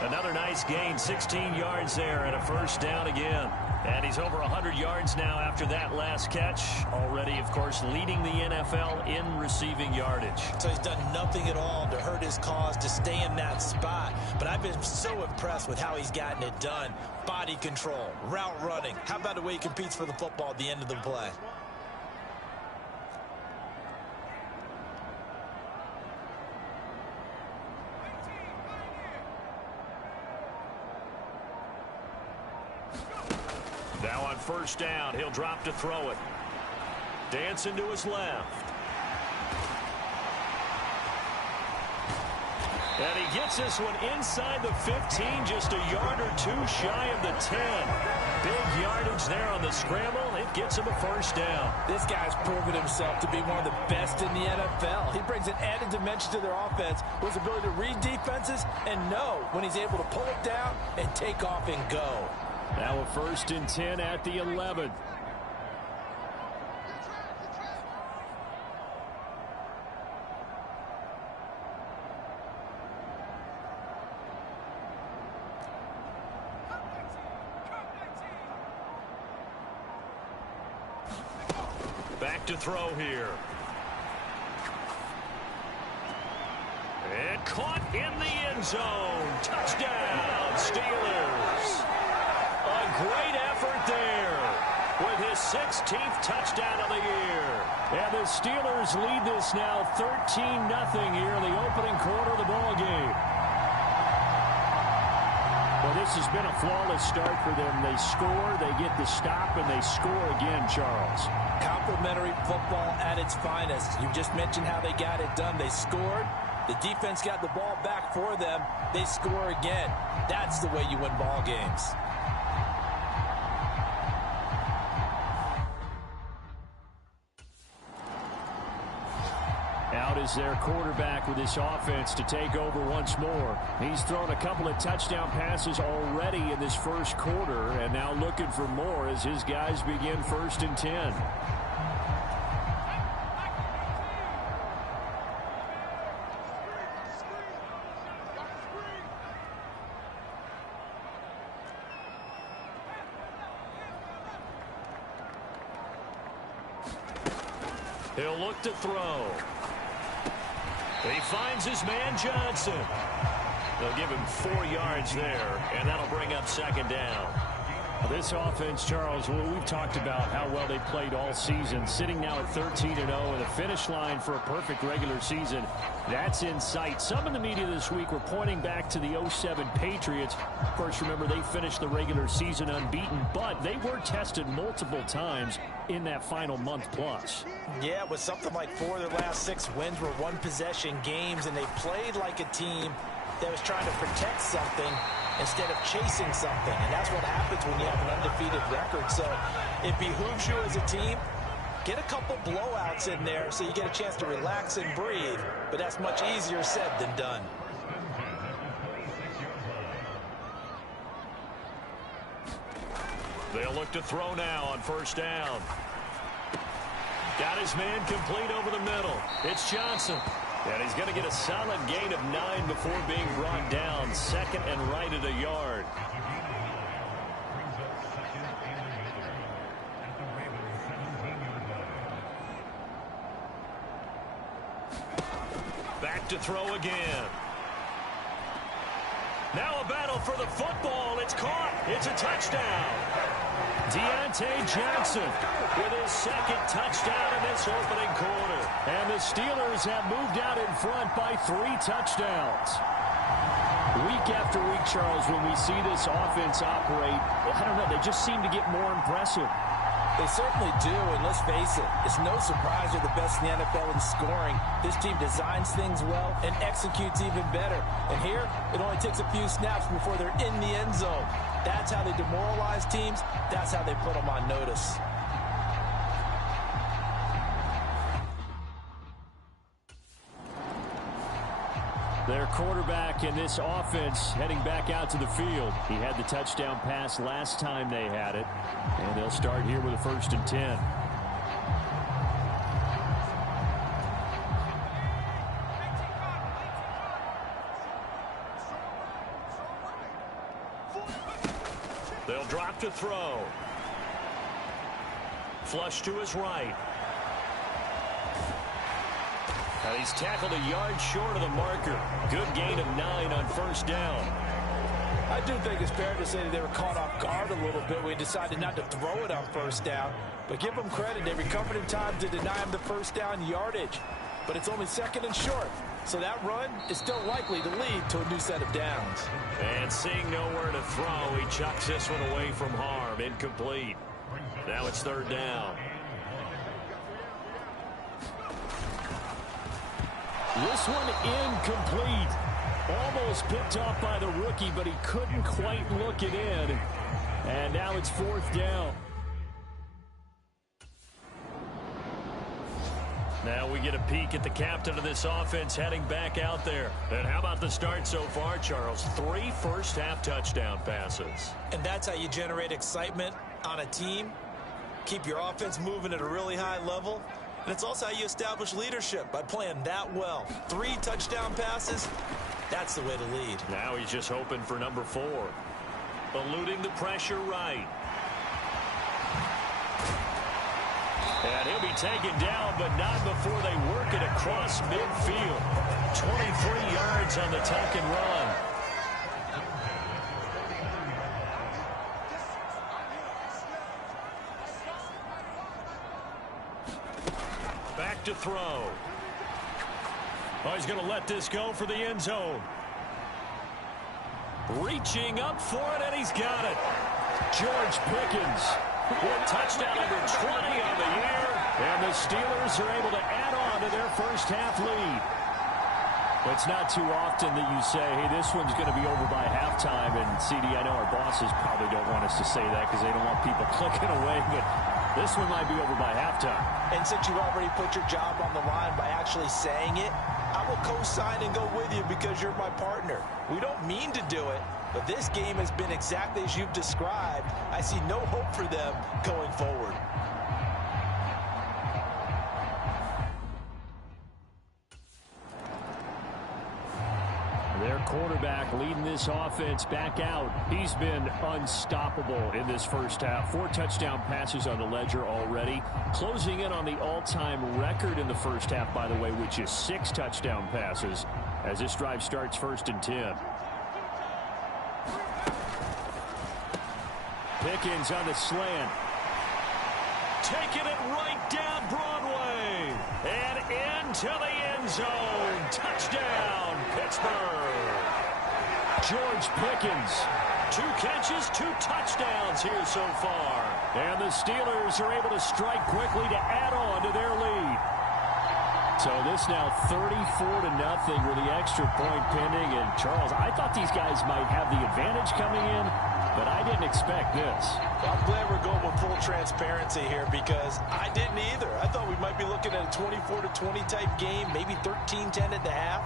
Another nice gain, 16 yards there, and a first down again. And he's over 100 yards now after that last catch. Already, of course, leading the NFL in receiving yardage. So he's done nothing at all to hurt his cause, to stay in that spot. But I've been so impressed with how he's gotten it done. Body control, route running. How about the way he competes for the football at the end of the play? Now on first down, he'll drop to throw it. Dancing to his left. And he gets this one inside the 15, just a yard or two shy of the 10. Big yardage there on the scramble. It gets him a first down. This guy's proven himself to be one of the best in the NFL. He brings an added dimension to their offense with his ability to read defenses and know when he's able to pull it down and take off and go. Now a 1st and 10 at the 11. Back to throw here. And caught in the end zone. Touchdown, Steelers. A great effort there with his 16th touchdown of the year. And the Steelers lead this now 13-0 here in the opening quarter of the ball game. Well, this has been a flawless start for them. They score, they get the stop, and they score again, Charles. Complimentary football at its finest. You just mentioned how they got it done. They scored. The defense got the ball back for them. They score again. That's the way you win ball games. Out is their quarterback with this offense to take over once more. He's thrown a couple of touchdown passes already in this first quarter, and now looking for more as his guys begin 1st and 10. He'll look to throw. He finds his man Johnson. They'll give him 4 yards there, and that'll bring up 2nd down. This offense, Charles, well, we've talked about how well they played all season, sitting now at 13-0 and the finish line for a perfect regular season. That's in sight. Some in the media this week were pointing back to the 07 Patriots. Of course, remember, they finished the regular season unbeaten, but they were tested multiple times in that final month plus. Yeah, with something like 4 of their last 6 wins were one-possession games, and they played like a team that was trying to protect something instead of chasing something. And that's what happens when you have an undefeated record. So it behooves you as a team, get a couple blowouts in there so you get a chance to relax and breathe. But that's much easier said than done. They'll look to throw now on 1st down. Got his man complete over the middle. It's Johnson. And he's going to get a solid gain of 9 before being brought down. 2nd and right at a yard. Back to throw again. Now a battle for the football. It's caught. It's a touchdown. Deontay Johnson with his 2nd touchdown in this opening quarter. And the Steelers have moved out in front by 3 touchdowns. Week after week, Charles, when we see this offense operate, I don't know, they just seem to get more impressive. They certainly do, and let's face it, it's no surprise they're the best in the NFL in scoring. This team designs things well and executes even better. And here, it only takes a few snaps before they're in the end zone. That's how they demoralize teams. That's how they put them on notice. Their quarterback in this offense heading back out to the field. He had the touchdown pass last time they had it. And they'll start here with a 1st and 10. They'll drop to throw. Flush to his right. And he's tackled a yard short of the marker. Good gain of 9 on 1st down. I do think it's fair to say that they were caught off guard a little bit. We decided not to throw it on 1st down. But give them credit. They recovered in time to deny him the 1st down yardage. But it's only 2nd and short. So that run is still likely to lead to a new set of downs. And seeing nowhere to throw, he chucks this one away from harm. Incomplete. Now it's 3rd down. This one incomplete. Almost picked off by the rookie, but he couldn't quite look it in. And now it's 4th down. Now we get a peek at the captain of this offense heading back out there. And how about the start so far, Charles? 3 first-half touchdown passes. And that's how you generate excitement on a team. Keep your offense moving at a really high level. And it's also how you establish leadership, by playing that well. 3 touchdown passes, that's the way to lead. Now he's just hoping for number 4. Eluding the pressure right. And he'll be taken down, but not before they work it across midfield. 23 yards on the tuck and run. Back to throw. Oh, he's going to let this go for the end zone. Reaching up for it, and he's got it. George Pickens with touchdown number 20 on the year. And the Steelers are able to add on to their first-half lead. It's not too often that you say, hey, this one's going to be over by halftime. And, CD, I know our bosses probably don't want us to say that because they don't want people clicking away. But this one might be over by halftime. And since you already put your job on the line by actually saying it, I will co-sign and go with you because you're my partner. We don't mean to do it, but this game has been exactly as you've described. I see no hope for them going forward. Their quarterback leading this offense back out. He's been unstoppable in this first half. 4 touchdown passes on the ledger already. Closing in on the all-time record in the first half, by the way, which is 6 touchdown passes as this drive starts 1st and 10. Pickens on the slant. Taking it right down Broadway. And into the end zone. Touchdown, Pittsburgh. George Pickens. 2 catches, 2 touchdowns here so far. And the Steelers are able to strike quickly to add on to their lead. So this now 34-0 with the extra point pending. And Charles, I thought these guys might have the advantage coming in, but I didn't expect this. Well, I'm glad we're going with full transparency here because I didn't either. I thought we might be looking at a 24-20 type game, maybe 13-10 at the half.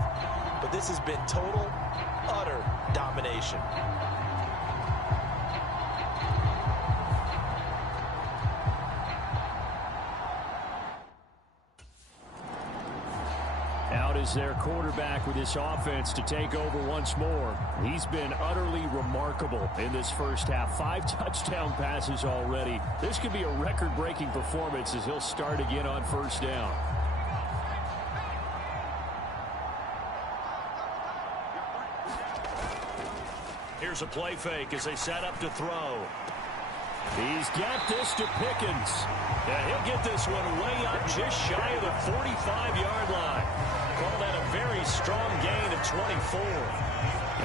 But this has been total, utter domination. Out is their quarterback with this offense to take over once more. He's been utterly remarkable in this first half. 5 touchdown passes already. This could be a record-breaking performance as he'll start again on 1st down. Here's a play fake as they set up to throw. He's got this to Pickens. And he'll get this one way up just shy of the 45-yard line. Call that a very strong gain of 24.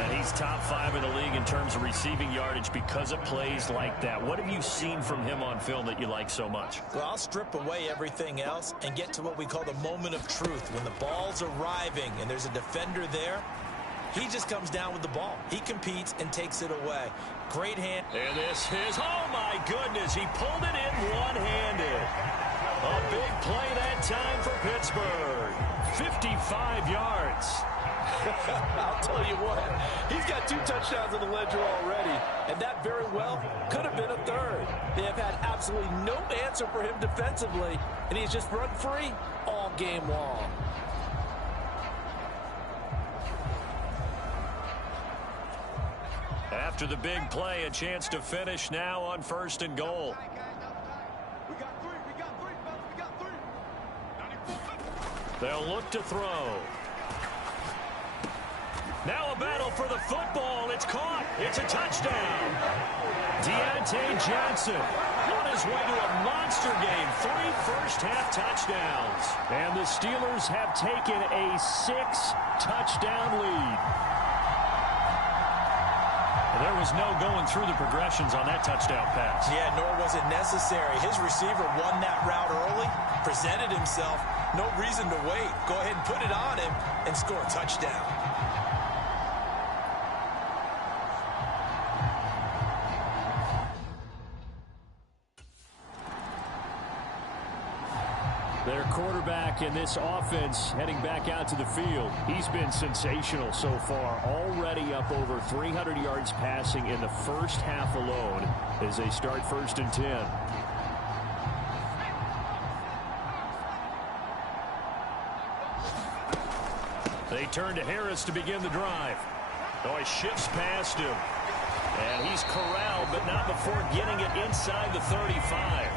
And he's top 5 in the league in terms of receiving yardage because of plays like that. What have you seen from him on film that you like so much? Well, I'll strip away everything else and get to what we call the moment of truth. When the ball's arriving and there's a defender there, he just comes down with the ball. He competes and takes it away. Great hand. And this is, oh my goodness, he pulled it in one-handed. A big play that time for Pittsburgh. 55 yards. I'll tell you what, he's got 2 touchdowns on the ledger already, and that very well could have been a 3rd. They have had absolutely no answer for him defensively, and he's just run free all game long. After the big play, a chance to finish now on 1st and goal. They'll look to throw. Now a battle for the football. It's caught. It's a touchdown. Deontay Johnson on his way to a monster game. 3 first-half touchdowns. And the Steelers have taken a 6-touchdown lead. There was no going through the progressions on that touchdown pass. Yeah, nor was it necessary. His receiver won that route early, presented himself. No reason to wait. Go ahead and put it on him and score a touchdown. quarterback and this offense heading back out to the field. He's been sensational so far, already up over 300 yards passing in the first half alone as they start 1st and 10. They turn to Harris to begin the drive. Oh, he shifts past him. And he's corralled, but not before getting it inside the 35.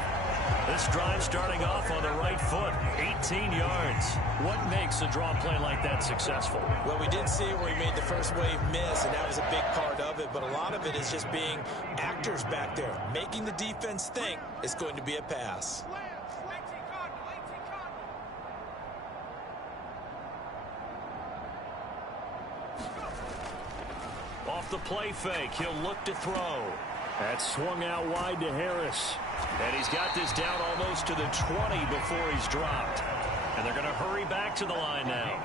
This drive starting off on the right foot, 18 yards. What makes a draw play like that successful? Well, we did see it where he made the first wave miss, and that was a big part of it. But a lot of it is just being actors back there, making the defense think it's going to be a pass. Off the play fake, he'll look to throw. That's swung out wide to Harris. And he's got this down almost to the 20 before he's dropped. And they're going to hurry back to the line now.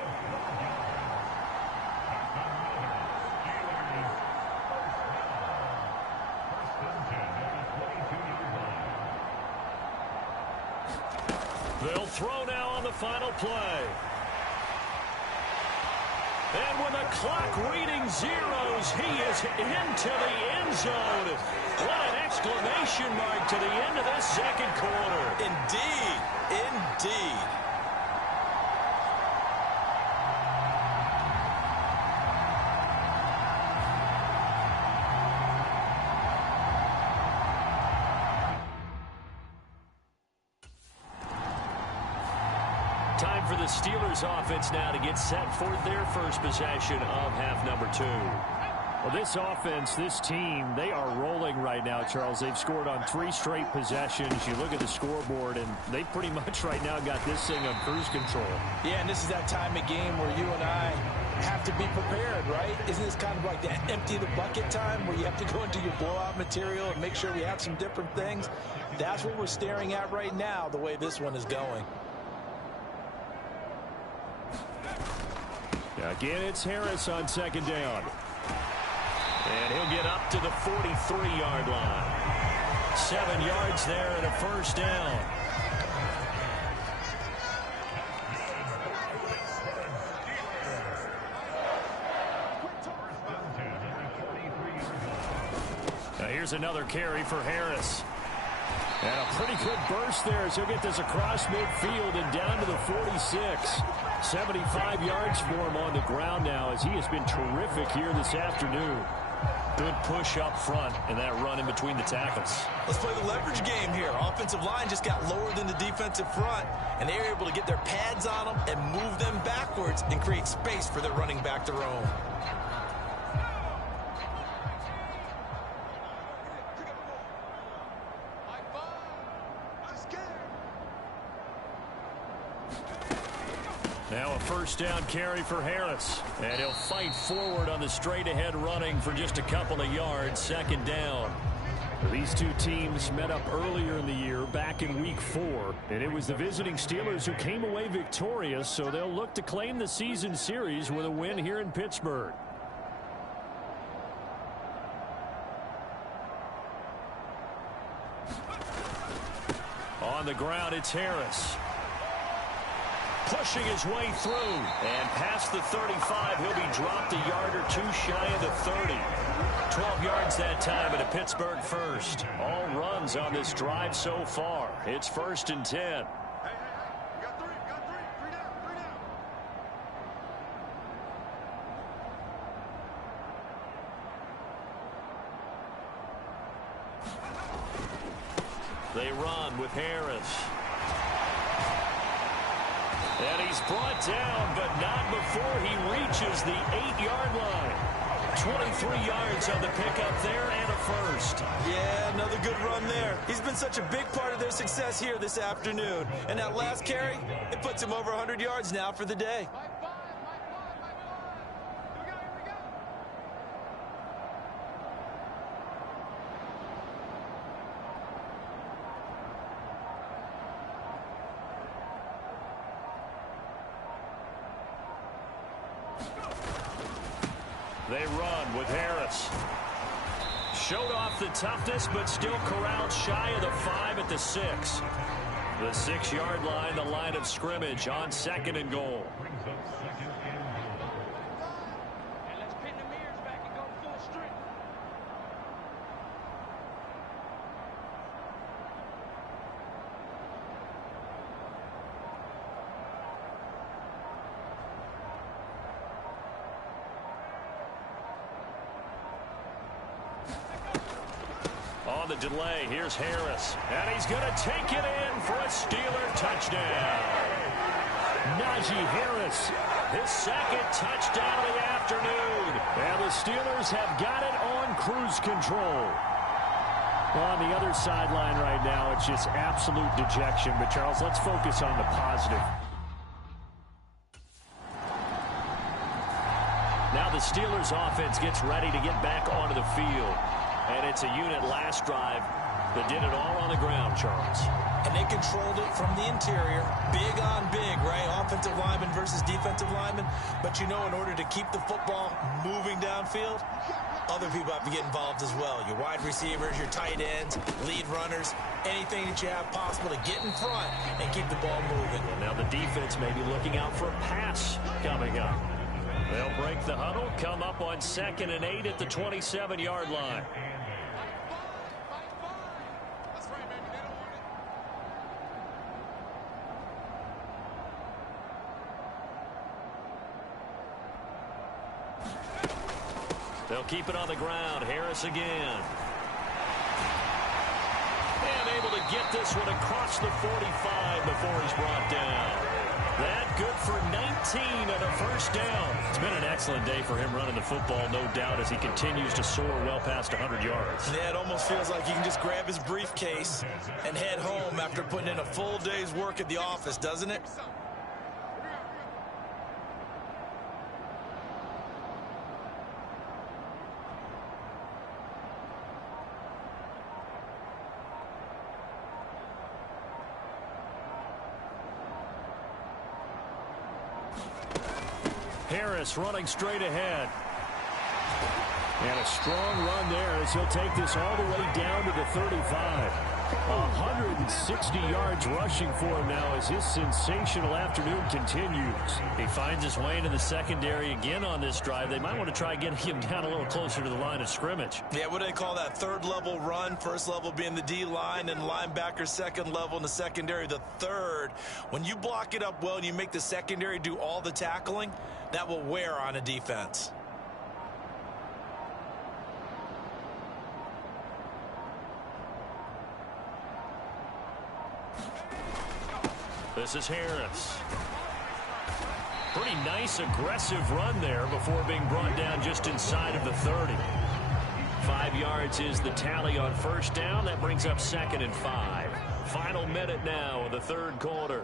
They'll throw now on the final play. And when the clock reading zeros, he is into the end zone. What an exclamation mark to the end of this second quarter. Indeed. Indeed. Time for the Steelers offense now to get set for their first possession of half number 2. Well, this offense, this team, they are rolling right now, Charles. They've scored on 3 straight possessions. You look at the scoreboard, and they pretty much right now got this thing on cruise control. Yeah, and this is that time of game where you and I have to be prepared, right? Isn't this kind of like that empty the bucket time where you have to go into your blowout material and make sure we have some different things? That's what we're staring at right now, the way this one is going. Again, it's Harris on 2nd down. And he'll get up to the 43-yard line. 7 yards there and a first down. Now here's another carry for Harris. And a pretty good burst there as he'll get this across midfield and down to the 46. 75 yards for him on the ground now as he has been terrific here this afternoon. Good push up front and that run in between the tackles. Let's play the leverage game here. Offensive line just got lower than the defensive front, and they were able to get their pads on them and move them backwards and create space for their running back to roam. Now a first down carry for Harris. And he'll fight forward on the straight-ahead running for just a couple of yards. 2nd down. These two teams met up earlier in the year, back in Week 4. And it was the visiting Steelers who came away victorious, so they'll look to claim the season series with a win here in Pittsburgh. On the ground, it's Harris. Pushing his way through. And past the 35, he'll be dropped a yard or 2 shy of the 30. 12 yards that time at a Pittsburgh first. All runs on this drive so far. It's 1st and 10. They run with Harris. And he's brought down, but not before he reaches the 8-yard line. 23 yards on the pickup there and a first. Yeah, another good run there. He's been such a big part of their success here this afternoon. And that last carry, it puts him over 100 yards now for the day. They run with Harris. Showed off the toughness, but still corralled shy of the 5 at the 6. The 6-yard line, the line of scrimmage on 2nd and goal. On the delay, here's Harris. And he's going to take it in for a Steeler touchdown. Najee Harris, his 2nd touchdown of the afternoon. And the Steelers have got it on cruise control. Well, on the other sideline right now, it's just absolute dejection. But, Charles, let's focus on the positive. Now the Steelers offense gets ready to get back onto the field. And it's a unit last drive that did it all on the ground, Charles. And they controlled it from the interior. Big on big, right? Offensive lineman versus defensive lineman. But, you know, in order to keep the football moving downfield, other people have to get involved as well. Your wide receivers, your tight ends, lead runners, anything that you have possible to get in front and keep the ball moving. Well, now the defense may be looking out for a pass coming up. They'll break the huddle, come up on 2nd and 8 at the 27-yard line. They'll keep it on the ground. Harris again. And able to get this one across the 45 before he's brought down. That good for 19 and a first down. It's been an excellent day for him running the football, no doubt, as he continues to soar well past 100 yards. Yeah, it almost feels like he can just grab his briefcase and head home after putting in a full day's work at the office, doesn't it? Harris running straight ahead. And a strong run there as he'll take this all the way down to the 35. 160 yards rushing for him now as his sensational afternoon continues. He finds his way into the secondary again on this drive. They might want to try getting him down a little closer to the line of scrimmage. Yeah, what do they call that? Third level run. First level being the D-line and linebacker. Second level in the secondary, the third. When you block it up well and you make the secondary do all the tackling, that will wear on a defense. This is Harris. Pretty nice, aggressive run there before being brought down just inside of the 30. 5 yards is the tally on first down. That brings up 2nd and 5. Final minute now of the third quarter.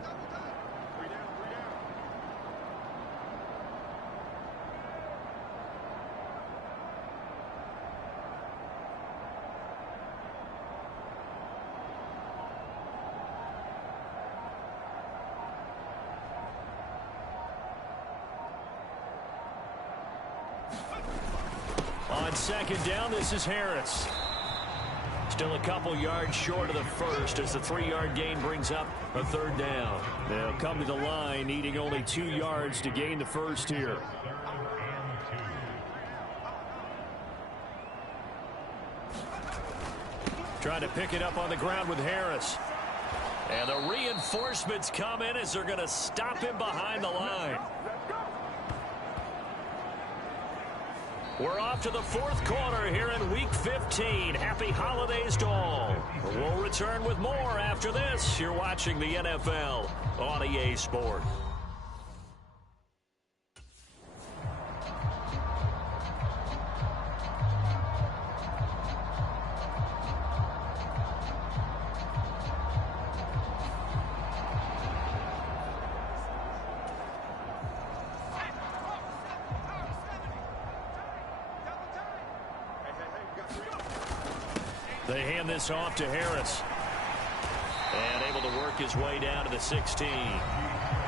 On second down, this is Harris. Still a couple yards short of the first as the 3-yard gain brings up a third down. They'll come to the line needing only 2 yards to gain the first here. Trying to pick it up on the ground with Harris. And the reinforcements come in as they're going to stop him behind the line. We're off to the fourth quarter here in Week 15. Happy holidays to all. We'll return with more after this. You're watching the NFL on EA Sport. They hand this off to Harris. And able to work his way down to the 16.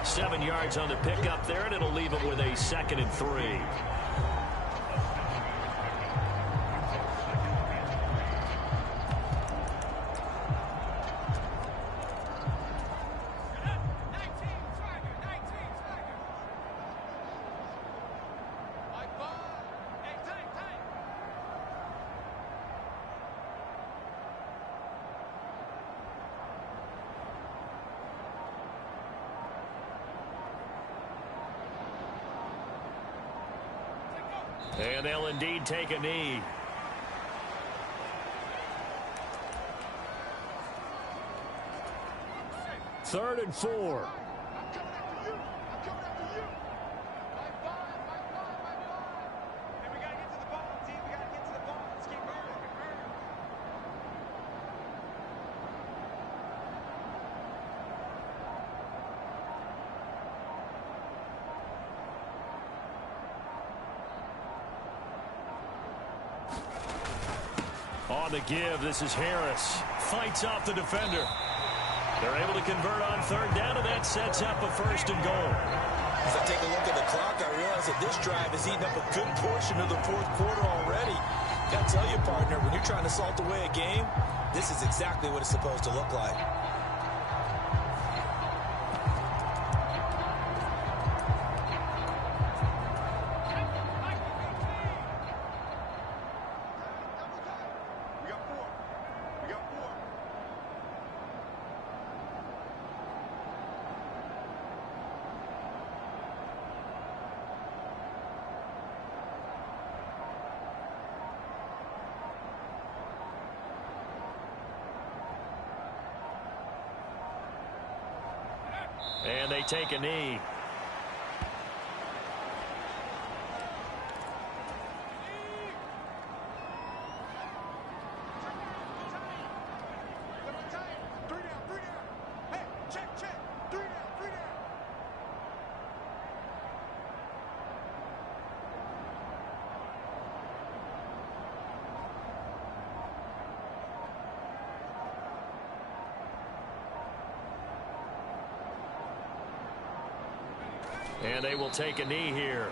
7 yards on the pickup there, and it'll leave him with a 2nd and 3. And they'll indeed take a knee. Third and 4. On the give, this is Harris. Fights off the defender. They're able to convert on third down, and that sets up a first and goal. As I take a look at the clock, I realize that this drive has eaten up a good portion of the fourth quarter already. Got to tell you, partner, when you're trying to salt away a game, this is exactly what it's supposed to look like. And they take a knee. And they will take a knee here.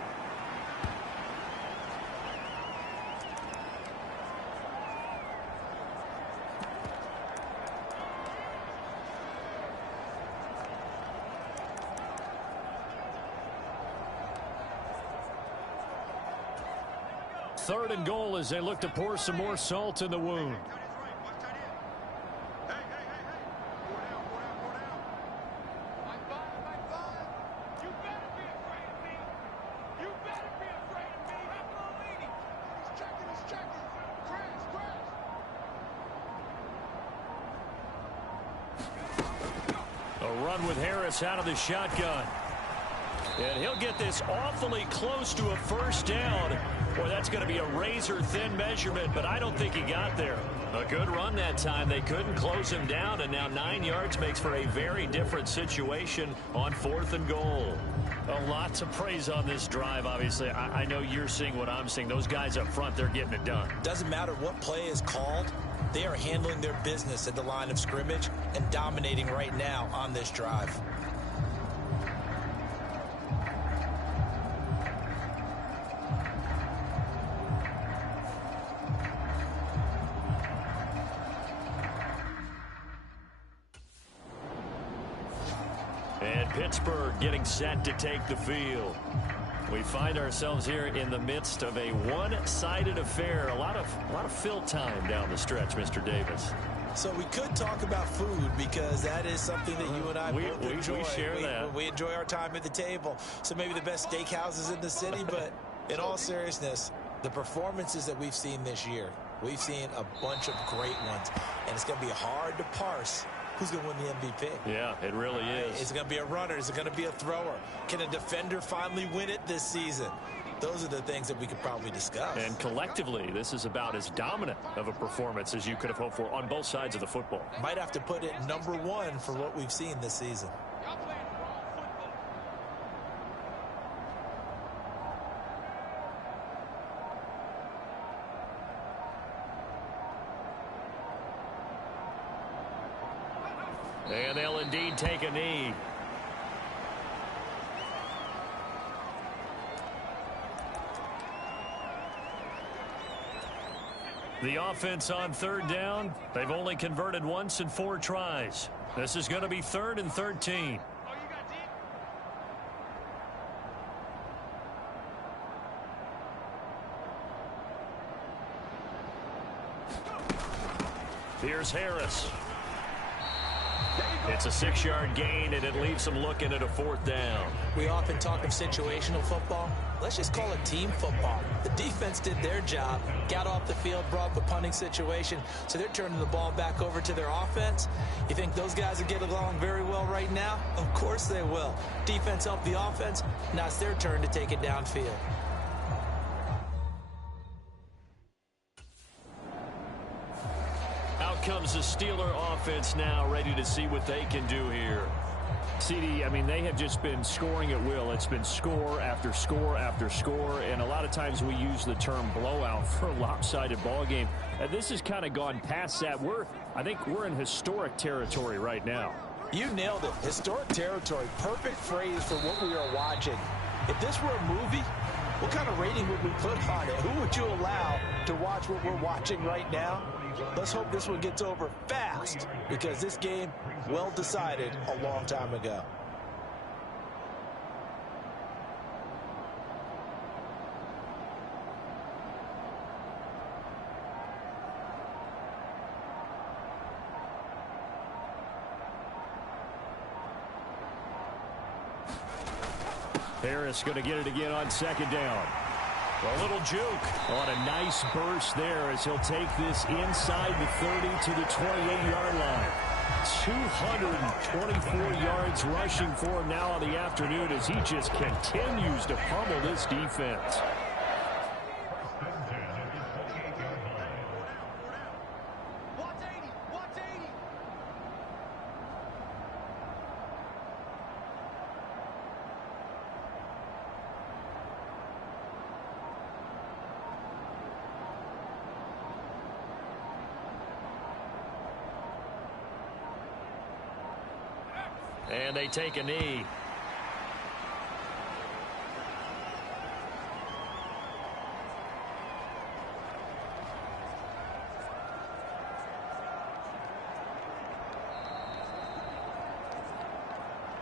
Third and goal as they look to pour some more salt in the wound. Run with Harris out of the shotgun. And he'll get this awfully close to a first down. Boy, that's going to be a razor-thin measurement, but I don't think he got there. A good run that time. They couldn't close him down, and now 9 yards makes for a very different situation on fourth and goal. A lot to praise on this drive, obviously. I know you're seeing what I'm seeing. Those guys up front, they're getting it done. Doesn't matter what play is called. They are handling their business at the line of scrimmage and dominating right now on this drive. And Pittsburgh getting set to take the field. We find ourselves here in the midst of a one-sided affair. A lot of fill time down the stretch, Mr. Davis. So we could talk about food because that is something that you and I both enjoy. We share that. We enjoy our time at the table. So maybe the best steakhouses in the city, but in all seriousness, the performances that we've seen this year, we've seen a bunch of great ones, and it's going to be hard to parse who's going to win the MVP. Yeah, it really is. Is it going to be a runner? Is it going to be a thrower? Can a defender finally win it this season? Those are the things that we could probably discuss. And collectively, this is about as dominant of a performance as you could have hoped for on both sides of the football. Might have to put it number one for what we've seen this season. And they'll indeed take a knee. The offense on third down, they've only converted once in 4 tries. This is going to be 3rd and 13. Here's Harris. It's a 6-yard gain, and it leaves them looking at a 4th down. We often talk of situational football. Let's just call it team football. The defense did their job, got off the field, brought up a punting situation, so they're turning the ball back over to their offense. You think those guys will get along very well right now? Of course they will. Defense helped the offense. Now it's their turn to take it downfield. Out comes the Steeler offense now, ready to see what they can do here. CD, I mean, they have just been scoring at will. It's been score after score after score, and a lot of times we use the term blowout for a lopsided ball game. This has kind of gone past that. I think we're in historic territory right now. You nailed it. Historic territory. Perfect phrase for what we are watching. If this were a movie, what kind of rating would we put on it? Who would you allow to watch what we're watching right now? Let's hope this one gets over fast, because this game, well decided a long time ago. Harris going to get it again on 2nd down. A little juke on a nice burst there as he'll take this inside the 30 to the 28-yard line. 224 yards rushing for him now on the afternoon as he just continues to pummel this defense. And they take a knee.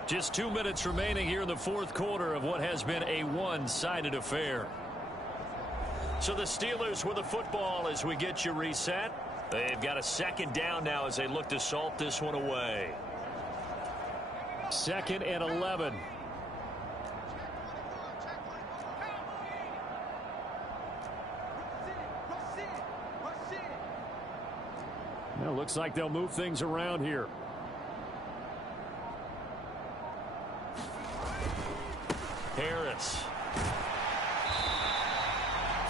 Just 2 minutes remaining here in the 4th quarter of what has been a one-sided affair. So the Steelers with the football as we get you reset. They've got a 2nd down now as they look to salt this one away. 2nd and 11. Well, looks like they'll move things around here. Harris.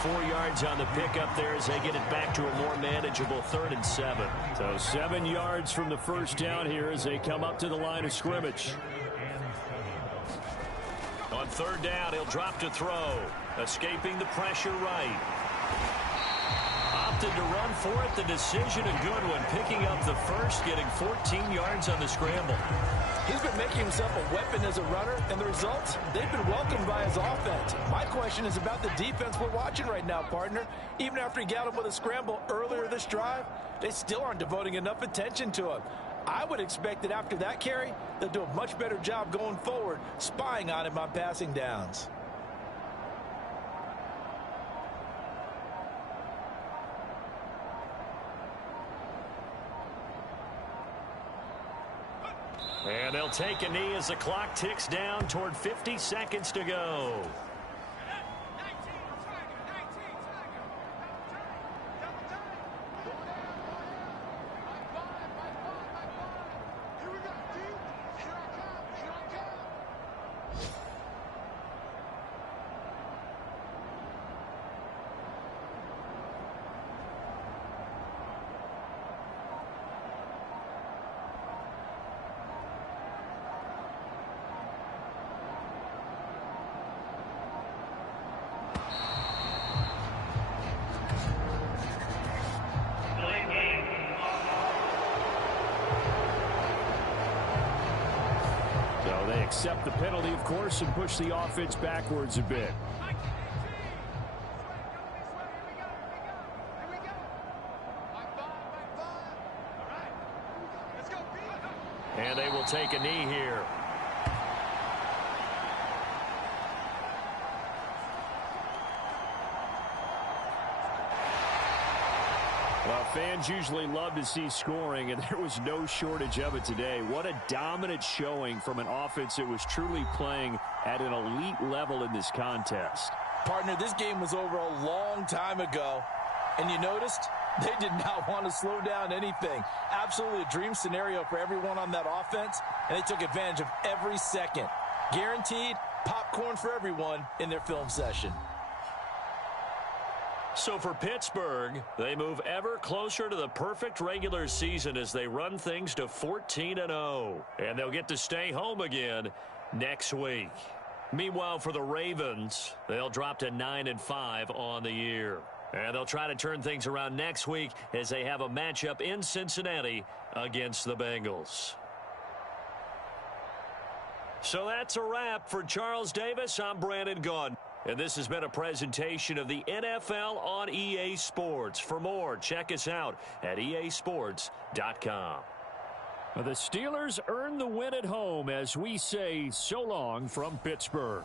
4 yards on the pickup there as they get it back to a more manageable 3rd and 7. So 7 yards from the 1st down here as they come up to the line of scrimmage. On 3rd down, he'll drop to throw. Escaping the pressure right. Opted to run for it. The decision a good one. Picking up the first, getting 14 yards on the scramble. He's been making himself a weapon as a runner, and the results, they've been welcomed by his offense. My question is about the defense we're watching right now, partner. Even after he got him with a scramble earlier this drive, they still aren't devoting enough attention to him. I would expect that after that carry, they'll do a much better job going forward, spying on him on passing downs. And they'll take a knee as the clock ticks down toward 50 seconds to go. They accept the penalty, of course, and push the offense backwards a bit. And they will take a knee here. Well, fans usually love to see scoring, and there was no shortage of it today. What a dominant showing from an offense that was truly playing at an elite level in this contest. Partner, this game was over a long time ago, and you noticed they did not want to slow down anything. Absolutely a dream scenario for everyone on that offense, and they took advantage of every second. Guaranteed popcorn for everyone in their film session. So for Pittsburgh, they move ever closer to the perfect regular season as they run things to 14-0. And they'll get to stay home again next week. Meanwhile, for the Ravens, they'll drop to 9-5 on the year. And they'll try to turn things around next week as they have a matchup in Cincinnati against the Bengals. So that's a wrap. For Charles Davis, I'm Brandon Gaudin. And this has been a presentation of the NFL on EA Sports. For more, check us out at easports.com. The Steelers earn the win at home as we say so long from Pittsburgh.